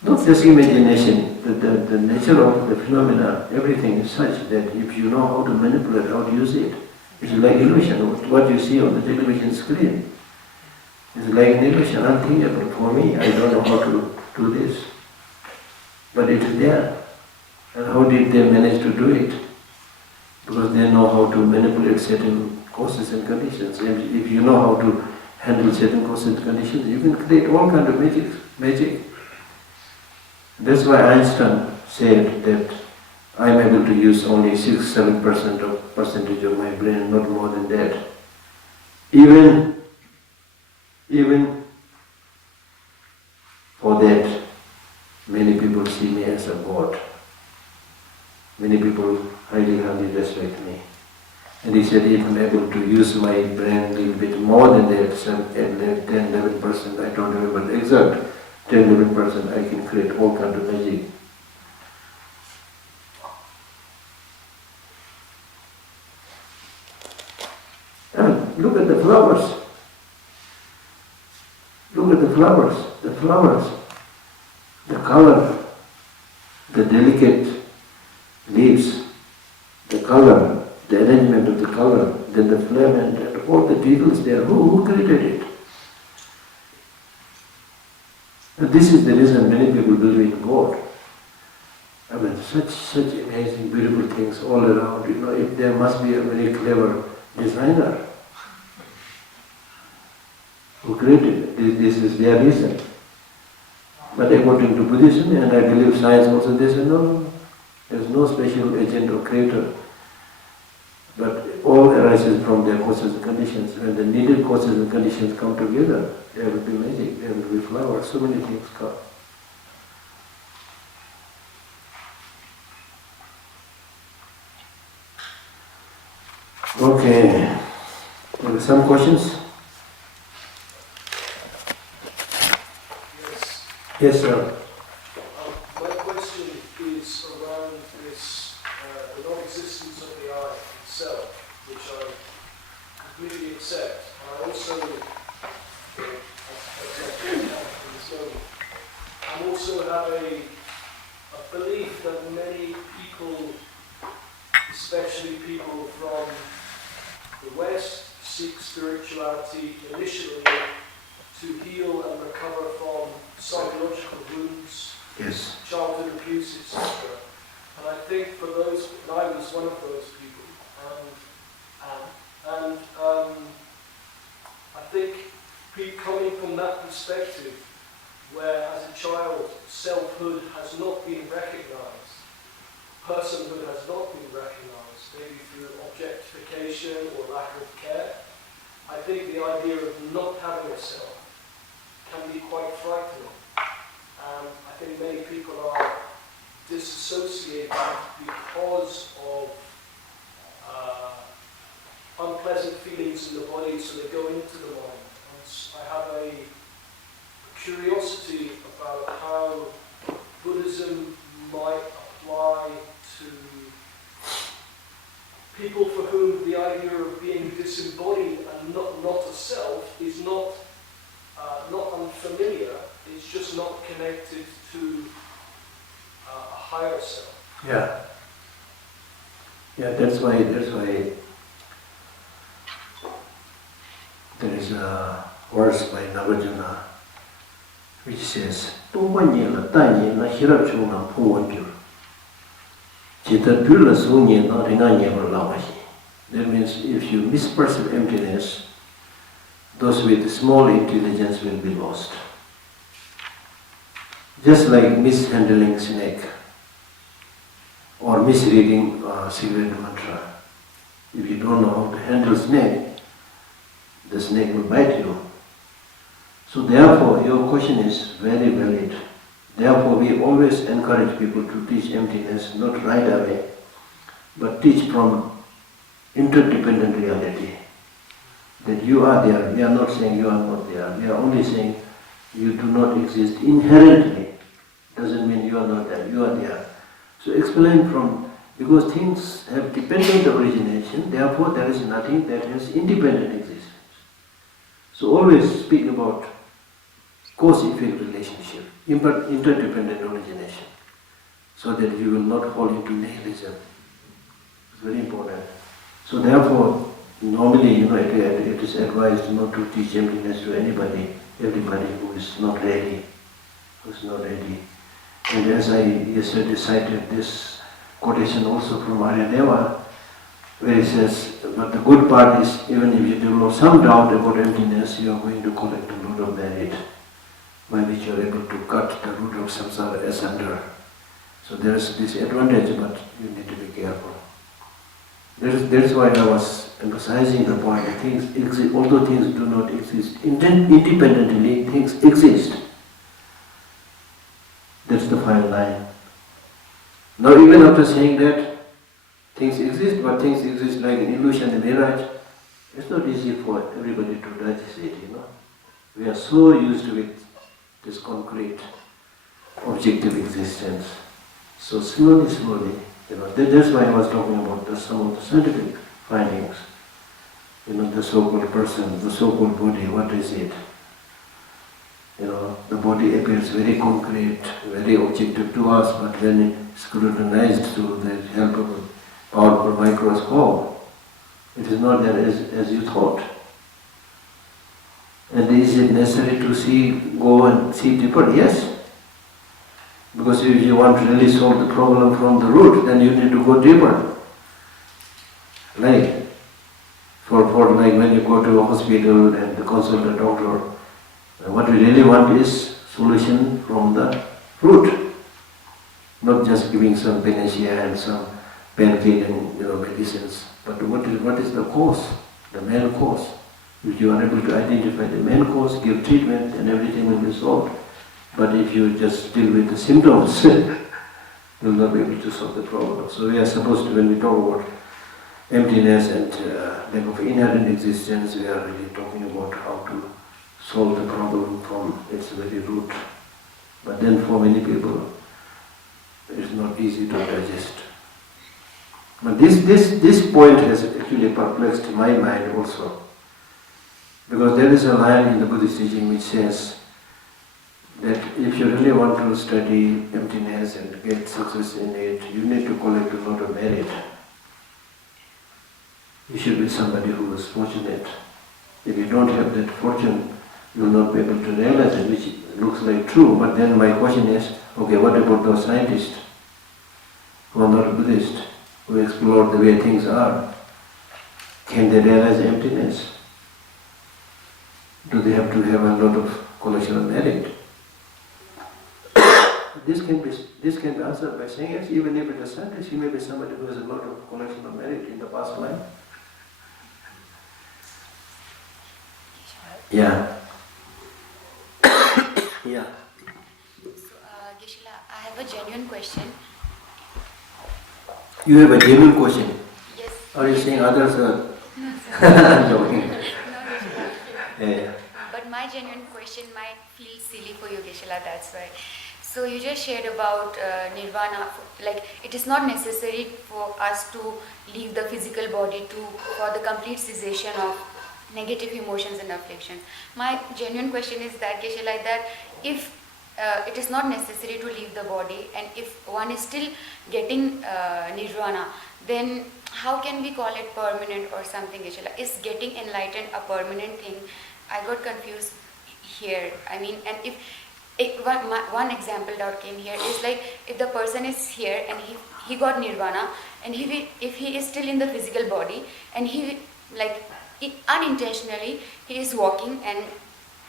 Not just imagination, the nature of the phenomena, everything is such that if you know how to manipulate, how to use it, it's like illusion, what you see on the television screen. It's like an illusion, unthinkable for me. I don't know how to do this. But it is there. And how did they manage to do it? Because they know how to manipulate certain causes and conditions. And if you know how to handle certain causes and conditions, you can create all kinds of magic. That's why Einstein said that I am able to use only 6-7% of percentage of my brain, not more than that. Even for that, many people see me as a god. Many people highly respect me. And he said, if I'm able to use my brain a little bit more than that, 10-11%, I don't remember the exact 10-11%, I can create all kinds of magic. And look at the flowers. Look at the flowers, the color, the delicate leaves, the color, the arrangement of the color, then the flame and all the details there. Who created it? And this is the reason many people believe in God. I mean, such amazing, beautiful things all around. If there must be a very clever designer who created it. This is their reason. But according to Buddhism, and I believe science also, they say no, there's no special agent or creator. But all arises from their causes and conditions. When the needed causes and conditions come together, there will be magic, there will be flowers, so many things come. Okay. Some questions? Yes, sir. My question is around this, the non-existence of the I itself, which I completely accept. I also, I also have a belief that many people, especially people from the West, seek spirituality initially to heal and recover from psychological wounds, Yes. childhood abuse, etc. And I think for those, and I was one of those people, and I think coming from that perspective, where as a child selfhood has not been recognised, personhood has not been recognised, maybe through objectification or lack of care, I think the idea of not having a self can be quite frightening. I think many people are disassociated because of unpleasant feelings in the body, so they go into the mind. And I have a curiosity about how Buddhism might apply to people for whom the idea of being disembodied and not a self is not unfamiliar, it's just not connected to a higher self. Yeah. Yeah, that's why there is a verse by Nagarjuna which says, that means if you misperceive emptiness, those with small intelligence will be lost. Just like mishandling snake or misreading cigarette mantra. If you don't know how to handle snake, the snake will bite you. So therefore, your question is very valid. Therefore, we always encourage people to teach emptiness, not right away, but teach from interdependent reality. That you are there. We are not saying you are not there. We are only saying you do not exist inherently. Doesn't mean you are not there. You are there. So explain from, because things have dependent origination, therefore there is nothing that has independent existence. So always speak about cause-effect relationship, interdependent origination, so that you will not fall into nihilism. It's very important. So therefore, normally, it is advised not to teach emptiness to anybody who is not ready, And as I yesterday cited this quotation also from Aryadeva, where he says, but the good part is, even if you develop some doubt about emptiness, you are going to collect a lot of merit, by which you are able to cut the root of samsara asunder. So there is this advantage, but you need to be careful. That is why I was emphasizing the point that things exist, although things do not exist independently, things exist. That's the final line. Now even after saying that, things exist, but things exist like an illusion, a mirage, it's not easy for everybody to digest it, We are so used with this concrete, objective existence. So slowly, that's why I was talking about some of the scientific findings. The so-called person, the so-called body, what is it? The body appears very concrete, very objective to us, but when it's scrutinized through the help of a powerful microscope, it is not there as you thought. And is it necessary to go and see deeper? Yes. Because if you want to really solve the problem from the root, then you need to go deeper. Like, for like when you go to a hospital and consult a doctor, what we really want is solution from the root, not just giving some panacea and some pain-killing, medicines. But what is the cause, the main cause? If you are able to identify the main cause, give treatment, and everything will be solved. But if you just deal with the symptoms, you will not be able to solve the problem. So we are supposed to, when we talk about emptiness and lack of inherent existence, we are really talking about how to solve the problem from its very root. But then for many people, it is not easy to digest. But this point has actually perplexed my mind also. Because there is a line in the Buddhist teaching which says that if you really want to study emptiness and get success in it, you need to collect a lot of merit. You should be somebody who is fortunate. If you don't have that fortune, you will not be able to realize it, which looks like true. But then my question is, okay, what about those scientists who are not Buddhist, who explore the way things are? Can they realize emptiness? Do they have to have a lot of collection of merit? This can be answered by saying, yes, even if it is a scientist, he may be somebody who has a lot of collection of merit in the past life. Yeah. Yeah. So, Geshe, I have a genuine question. You have a genuine question? Yes. Are you saying others are? No, sir. I'm joking. No, Geshe. Yeah. But my genuine question might feel silly for you, Geshe, that's why. So you just shared about nirvana, like it is not necessary for us to leave the physical body for the complete cessation of negative emotions and afflictions. My genuine question is that, Geshe, that if it is not necessary to leave the body, and if one is still getting nirvana, then how can we call it permanent or something, Geshe? Is getting enlightened a permanent thing? I got confused here. I mean, and if one example that came here is like if the person is here and he got nirvana, and if he is still in the physical body and he unintentionally he is walking and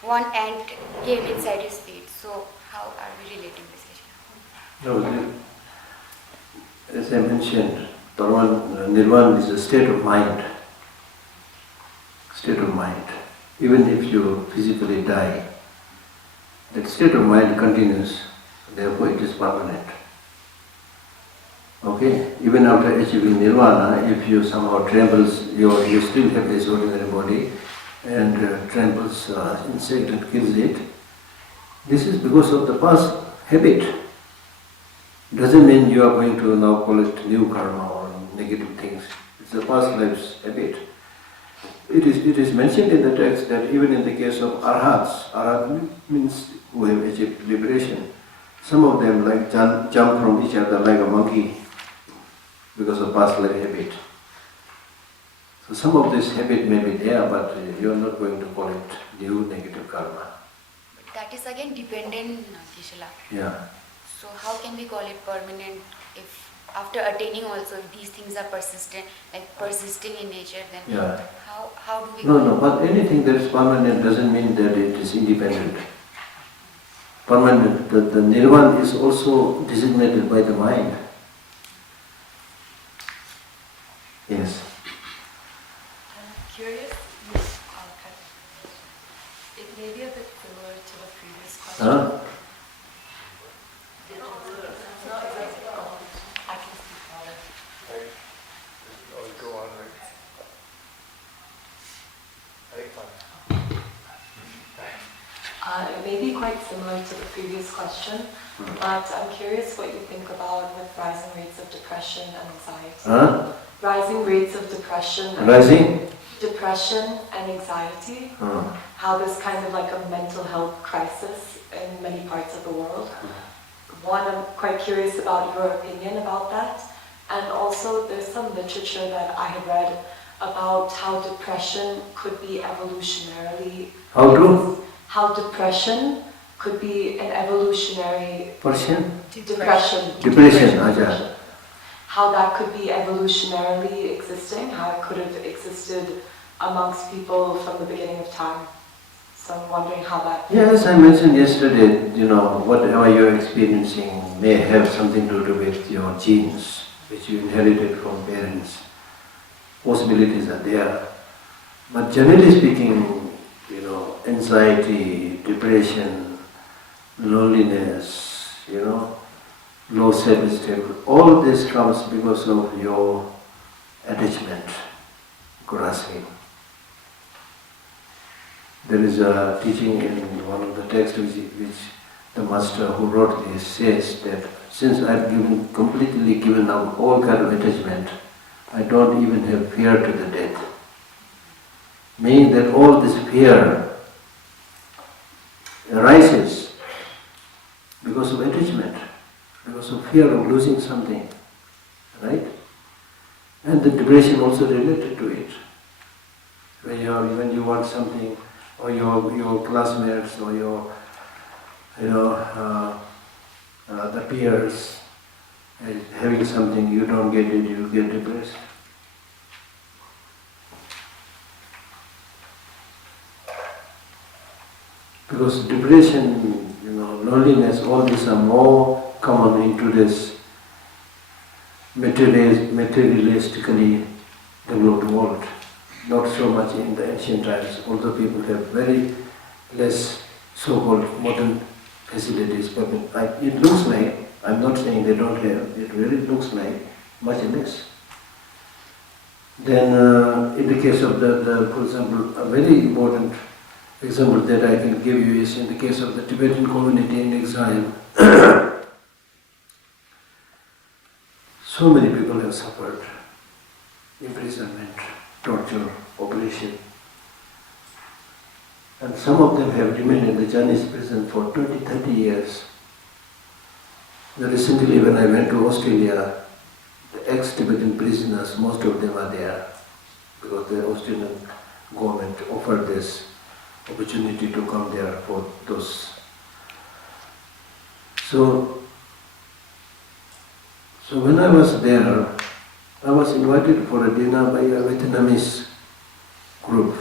one ant came inside his feet. So how are we relating this issue? No, as I mentioned, nirvana is a state of mind. State of mind. Even if you physically die, that state of mind continues, therefore it is permanent. Okay? Even after achieving nirvana, if you somehow tramples, you still have this ordinary body and tramples insect and kills it. This is because of the past habit. Doesn't mean you are going to now collect new karma or negative things. It's the past life's habit. It is mentioned in the text that even in the case of arhats, arhat means who have achieved liberation, some of them jump from each other like a monkey because of past life habit. So some of this habit may be there, but you are not going to call it new negative karma. But that is again dependent, Geshe Lhakdor. Yeah. So how can we call it permanent if after attaining also if these things are persistent, like persisting in nature, then Yeah. how do we No, but anything that is permanent doesn't mean that it is independent. Permanent, the nirvana is also designated by the mind. Yes. I'm curious, it may be a bit similar to the previous question. Huh? I can speak louder. Go on, right? It may be quite similar to the previous question, but I'm curious what you think about with rising rates of depression and anxiety. Huh? Rising rates of depression and anxiety, how there's kind of like a mental health crisis in many parts of the world. One, I'm quite curious about your opinion about that, and also there's some literature that I have read about how depression could be evolutionarily... How depression could be an evolutionary... Depression. How that could be evolutionarily existing, how it could have existed amongst people from the beginning of time. So I'm wondering how that... Yes, I mentioned yesterday, whatever you're experiencing may have something to do with your genes, which you inherited from parents. Possibilities are there. But generally speaking, anxiety, depression, loneliness, low self-esteem, all this comes because of your attachment, grasping. There is a teaching in one of the texts which the master who wrote this says that since I've completely given up all kind of attachment, I don't even have fear to the death. Meaning that all this fear arises because of attachment, because of fear of losing something, right? And the depression also related to it. When you want something, or your classmates, or your the peers having something, you don't get it, you get depressed. Because depression, loneliness, all these are more common in today's materialistically developed world. Not so much in the ancient times, although people have very less so-called modern facilities, but it looks like, I'm not saying they don't have, it really looks like much less. Then in the case of for example, a very important example that I can give you is in the case of the Tibetan community in exile. So many people have suffered imprisonment, torture, oppression. And some of them have remained in the Chinese prison for 20, 30 years. Recently when I went to Australia, the ex-Tibetan prisoners, most of them are there because the Australian government offered this opportunity to come there for those. So when I was there, I was invited for a dinner by a Vietnamese group,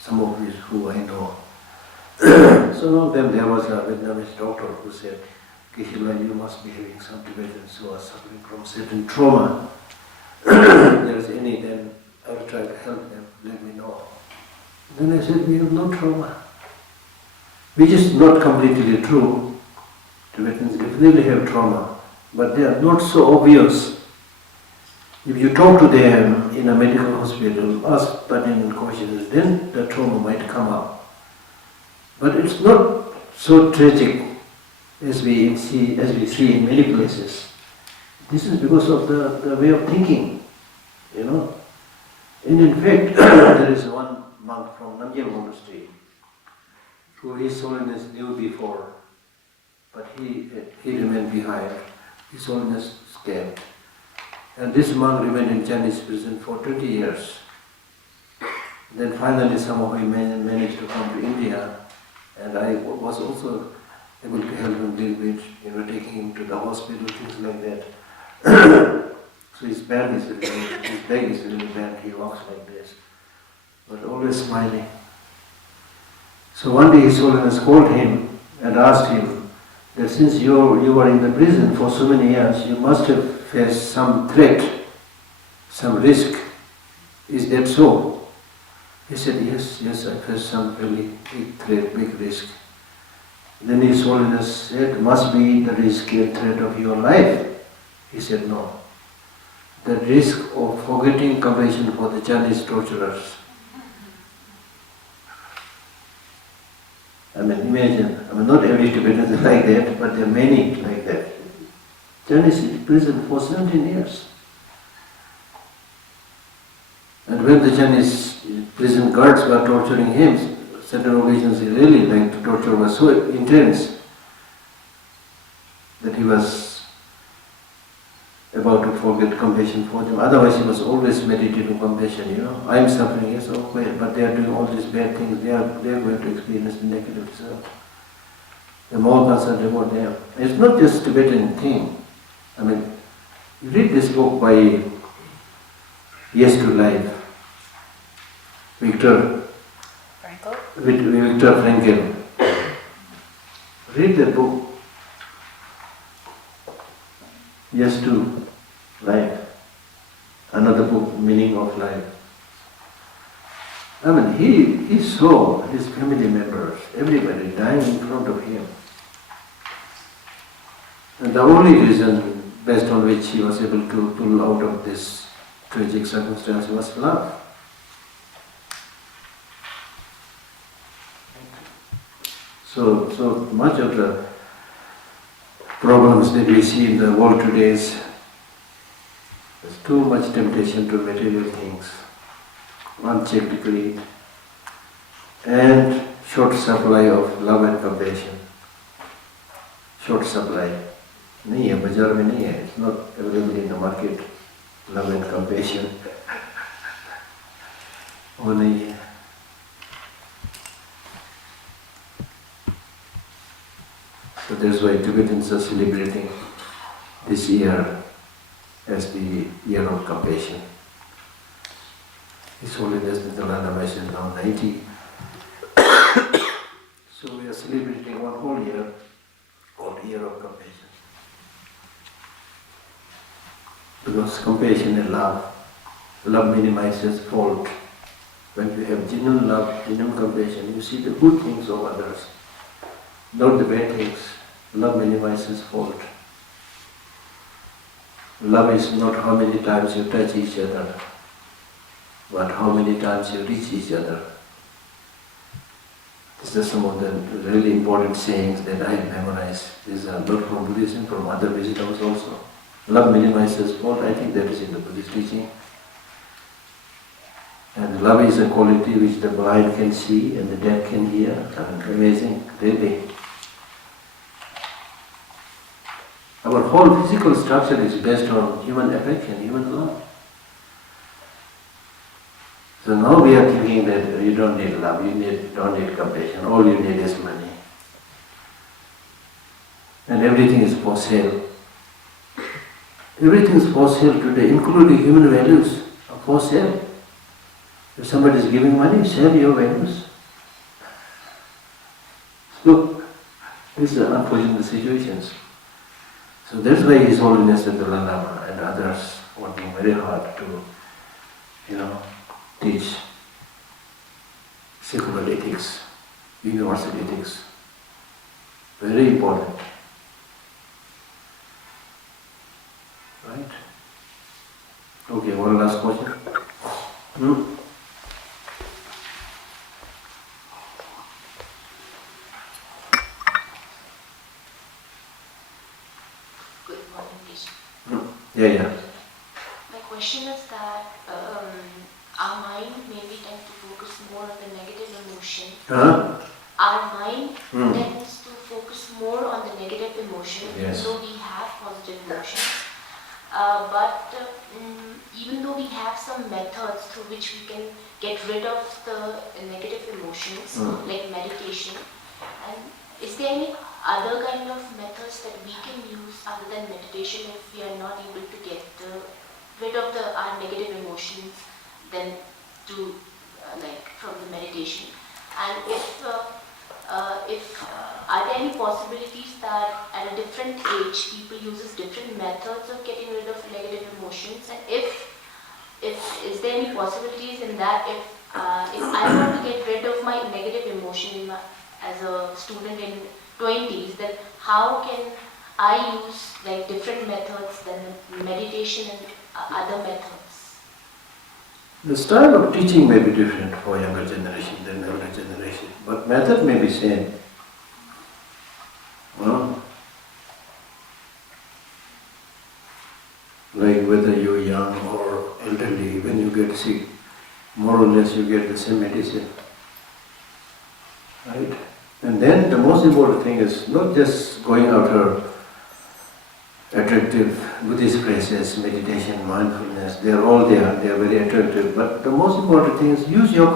some of which who I know. So one of them, there was a Vietnamese doctor who said, Geshe, you must be having some Tibetans who are suffering from certain trauma. If there is any, then I will try to help them, let me know. Then I said, we have no trauma. Which is not completely true. Tibetans definitely have trauma, but they are not so obvious. If you talk to them in a medical hospital, ask pertinent questions, then the trauma might come up. But it's not so tragic as we see in many places. This is because of the way of thinking, And in fact, there is one monk from Namgyal Monastery who His Holiness knew before, but he remained behind. His Holiness escaped. And this monk remained in Chinese prison for 20 years. Then finally somehow he managed to come to India, and I was also able to help him a little bit, taking him to the hospital, things like that. So his back is his leg is really bad, he walks like this, but always smiling. So one day His Holiness called him and asked him that since you were in the prison for so many years, you must have faced some threat, some risk. Is that so? He said, yes, I faced some really big threat, big risk. Then His Holiness said, must be the risk and threat of your life. He said, no. The risk of forgetting compassion for the Chinese torturers. Imagine, not every Tibetan is like that, but there are many like that. Chinese in prison for 17 years. And when the Chinese prison guards were torturing him, certain occasions he really liked the torture was so intense that he was about to forget compassion for them. Otherwise he was always meditating compassion, I am suffering, yes, okay, but they are doing all these bad things, they are going to experience the negative result. The more concerned about them. It's not just Tibetan thing. You read this book by Yes to Life, Viktor Frankl. Read that book. Yes to Life. Another book, Meaning of Life. He saw his family members, everybody dying in front of him. And the only reason based on which he was able to pull out of this tragic circumstance was love. So much of the problems that we see in the world today is there's too much temptation to material things, unchecked greed, and short supply of love and compassion. Short supply. नहीं है, बाजार में नहीं है. It's not available in the market. Love and compassion. वो नहीं है. So that's why Tibetans are celebrating this year as the year of compassion. His Holiness the Dalai Lama is now 90. So we are celebrating one whole year called Year of Compassion. Because compassion and love minimizes fault. When you have genuine love, genuine compassion, you see the good things of others, not the bad things. Love minimizes fault. Love is not how many times you touch each other, but how many times you reach each other. These are some of the really important sayings that I memorized. These are not from Buddhism, from other wisdoms also. Love minimizes fault. I think that is in the Buddhist teaching. And love is a quality which the blind can see and the deaf can hear. Amazing, really. Our whole physical structure is based on human affection, human love. So now we are thinking that you don't need love, don't need compassion, all you need is money. And everything is for sale. Everything is for sale today, including human values are for sale. If somebody is giving money, sell your values. So, these are unfortunate situations. So that's why His Holiness the Dalai Lama and others working very hard to, teach secular ethics, universal ethics. Very important. Right? Okay, one last question. Good morning, Geshe. Yeah. My question is that our mind maybe tends to focus more on the negative emotion. Our mind tends to focus more on the negative emotion, Yes. even though we have positive emotions. Even though we have some methods through which we can get rid of the negative emotions, like meditation, and is there any other kind of methods that we can use other than meditation if we are not able to get rid of our negative emotions then to from the meditation? And if are there any possibilities that at a different age people uses different methods of getting rid of negative emotions, and if is there any possibilities in that if I want to get rid of my negative emotion as a student in 20s, then how can I use different methods than meditation and other methods? The style of teaching may be different for younger generation than older generation, but method may be same. Like whether you're young or elderly, when you get sick, more or less you get the same medicine. Right? And then the most important thing is not just going after attractive Buddhist phrases, meditation, mindfulness, they are all there, they are very attractive, but the most important thing is use your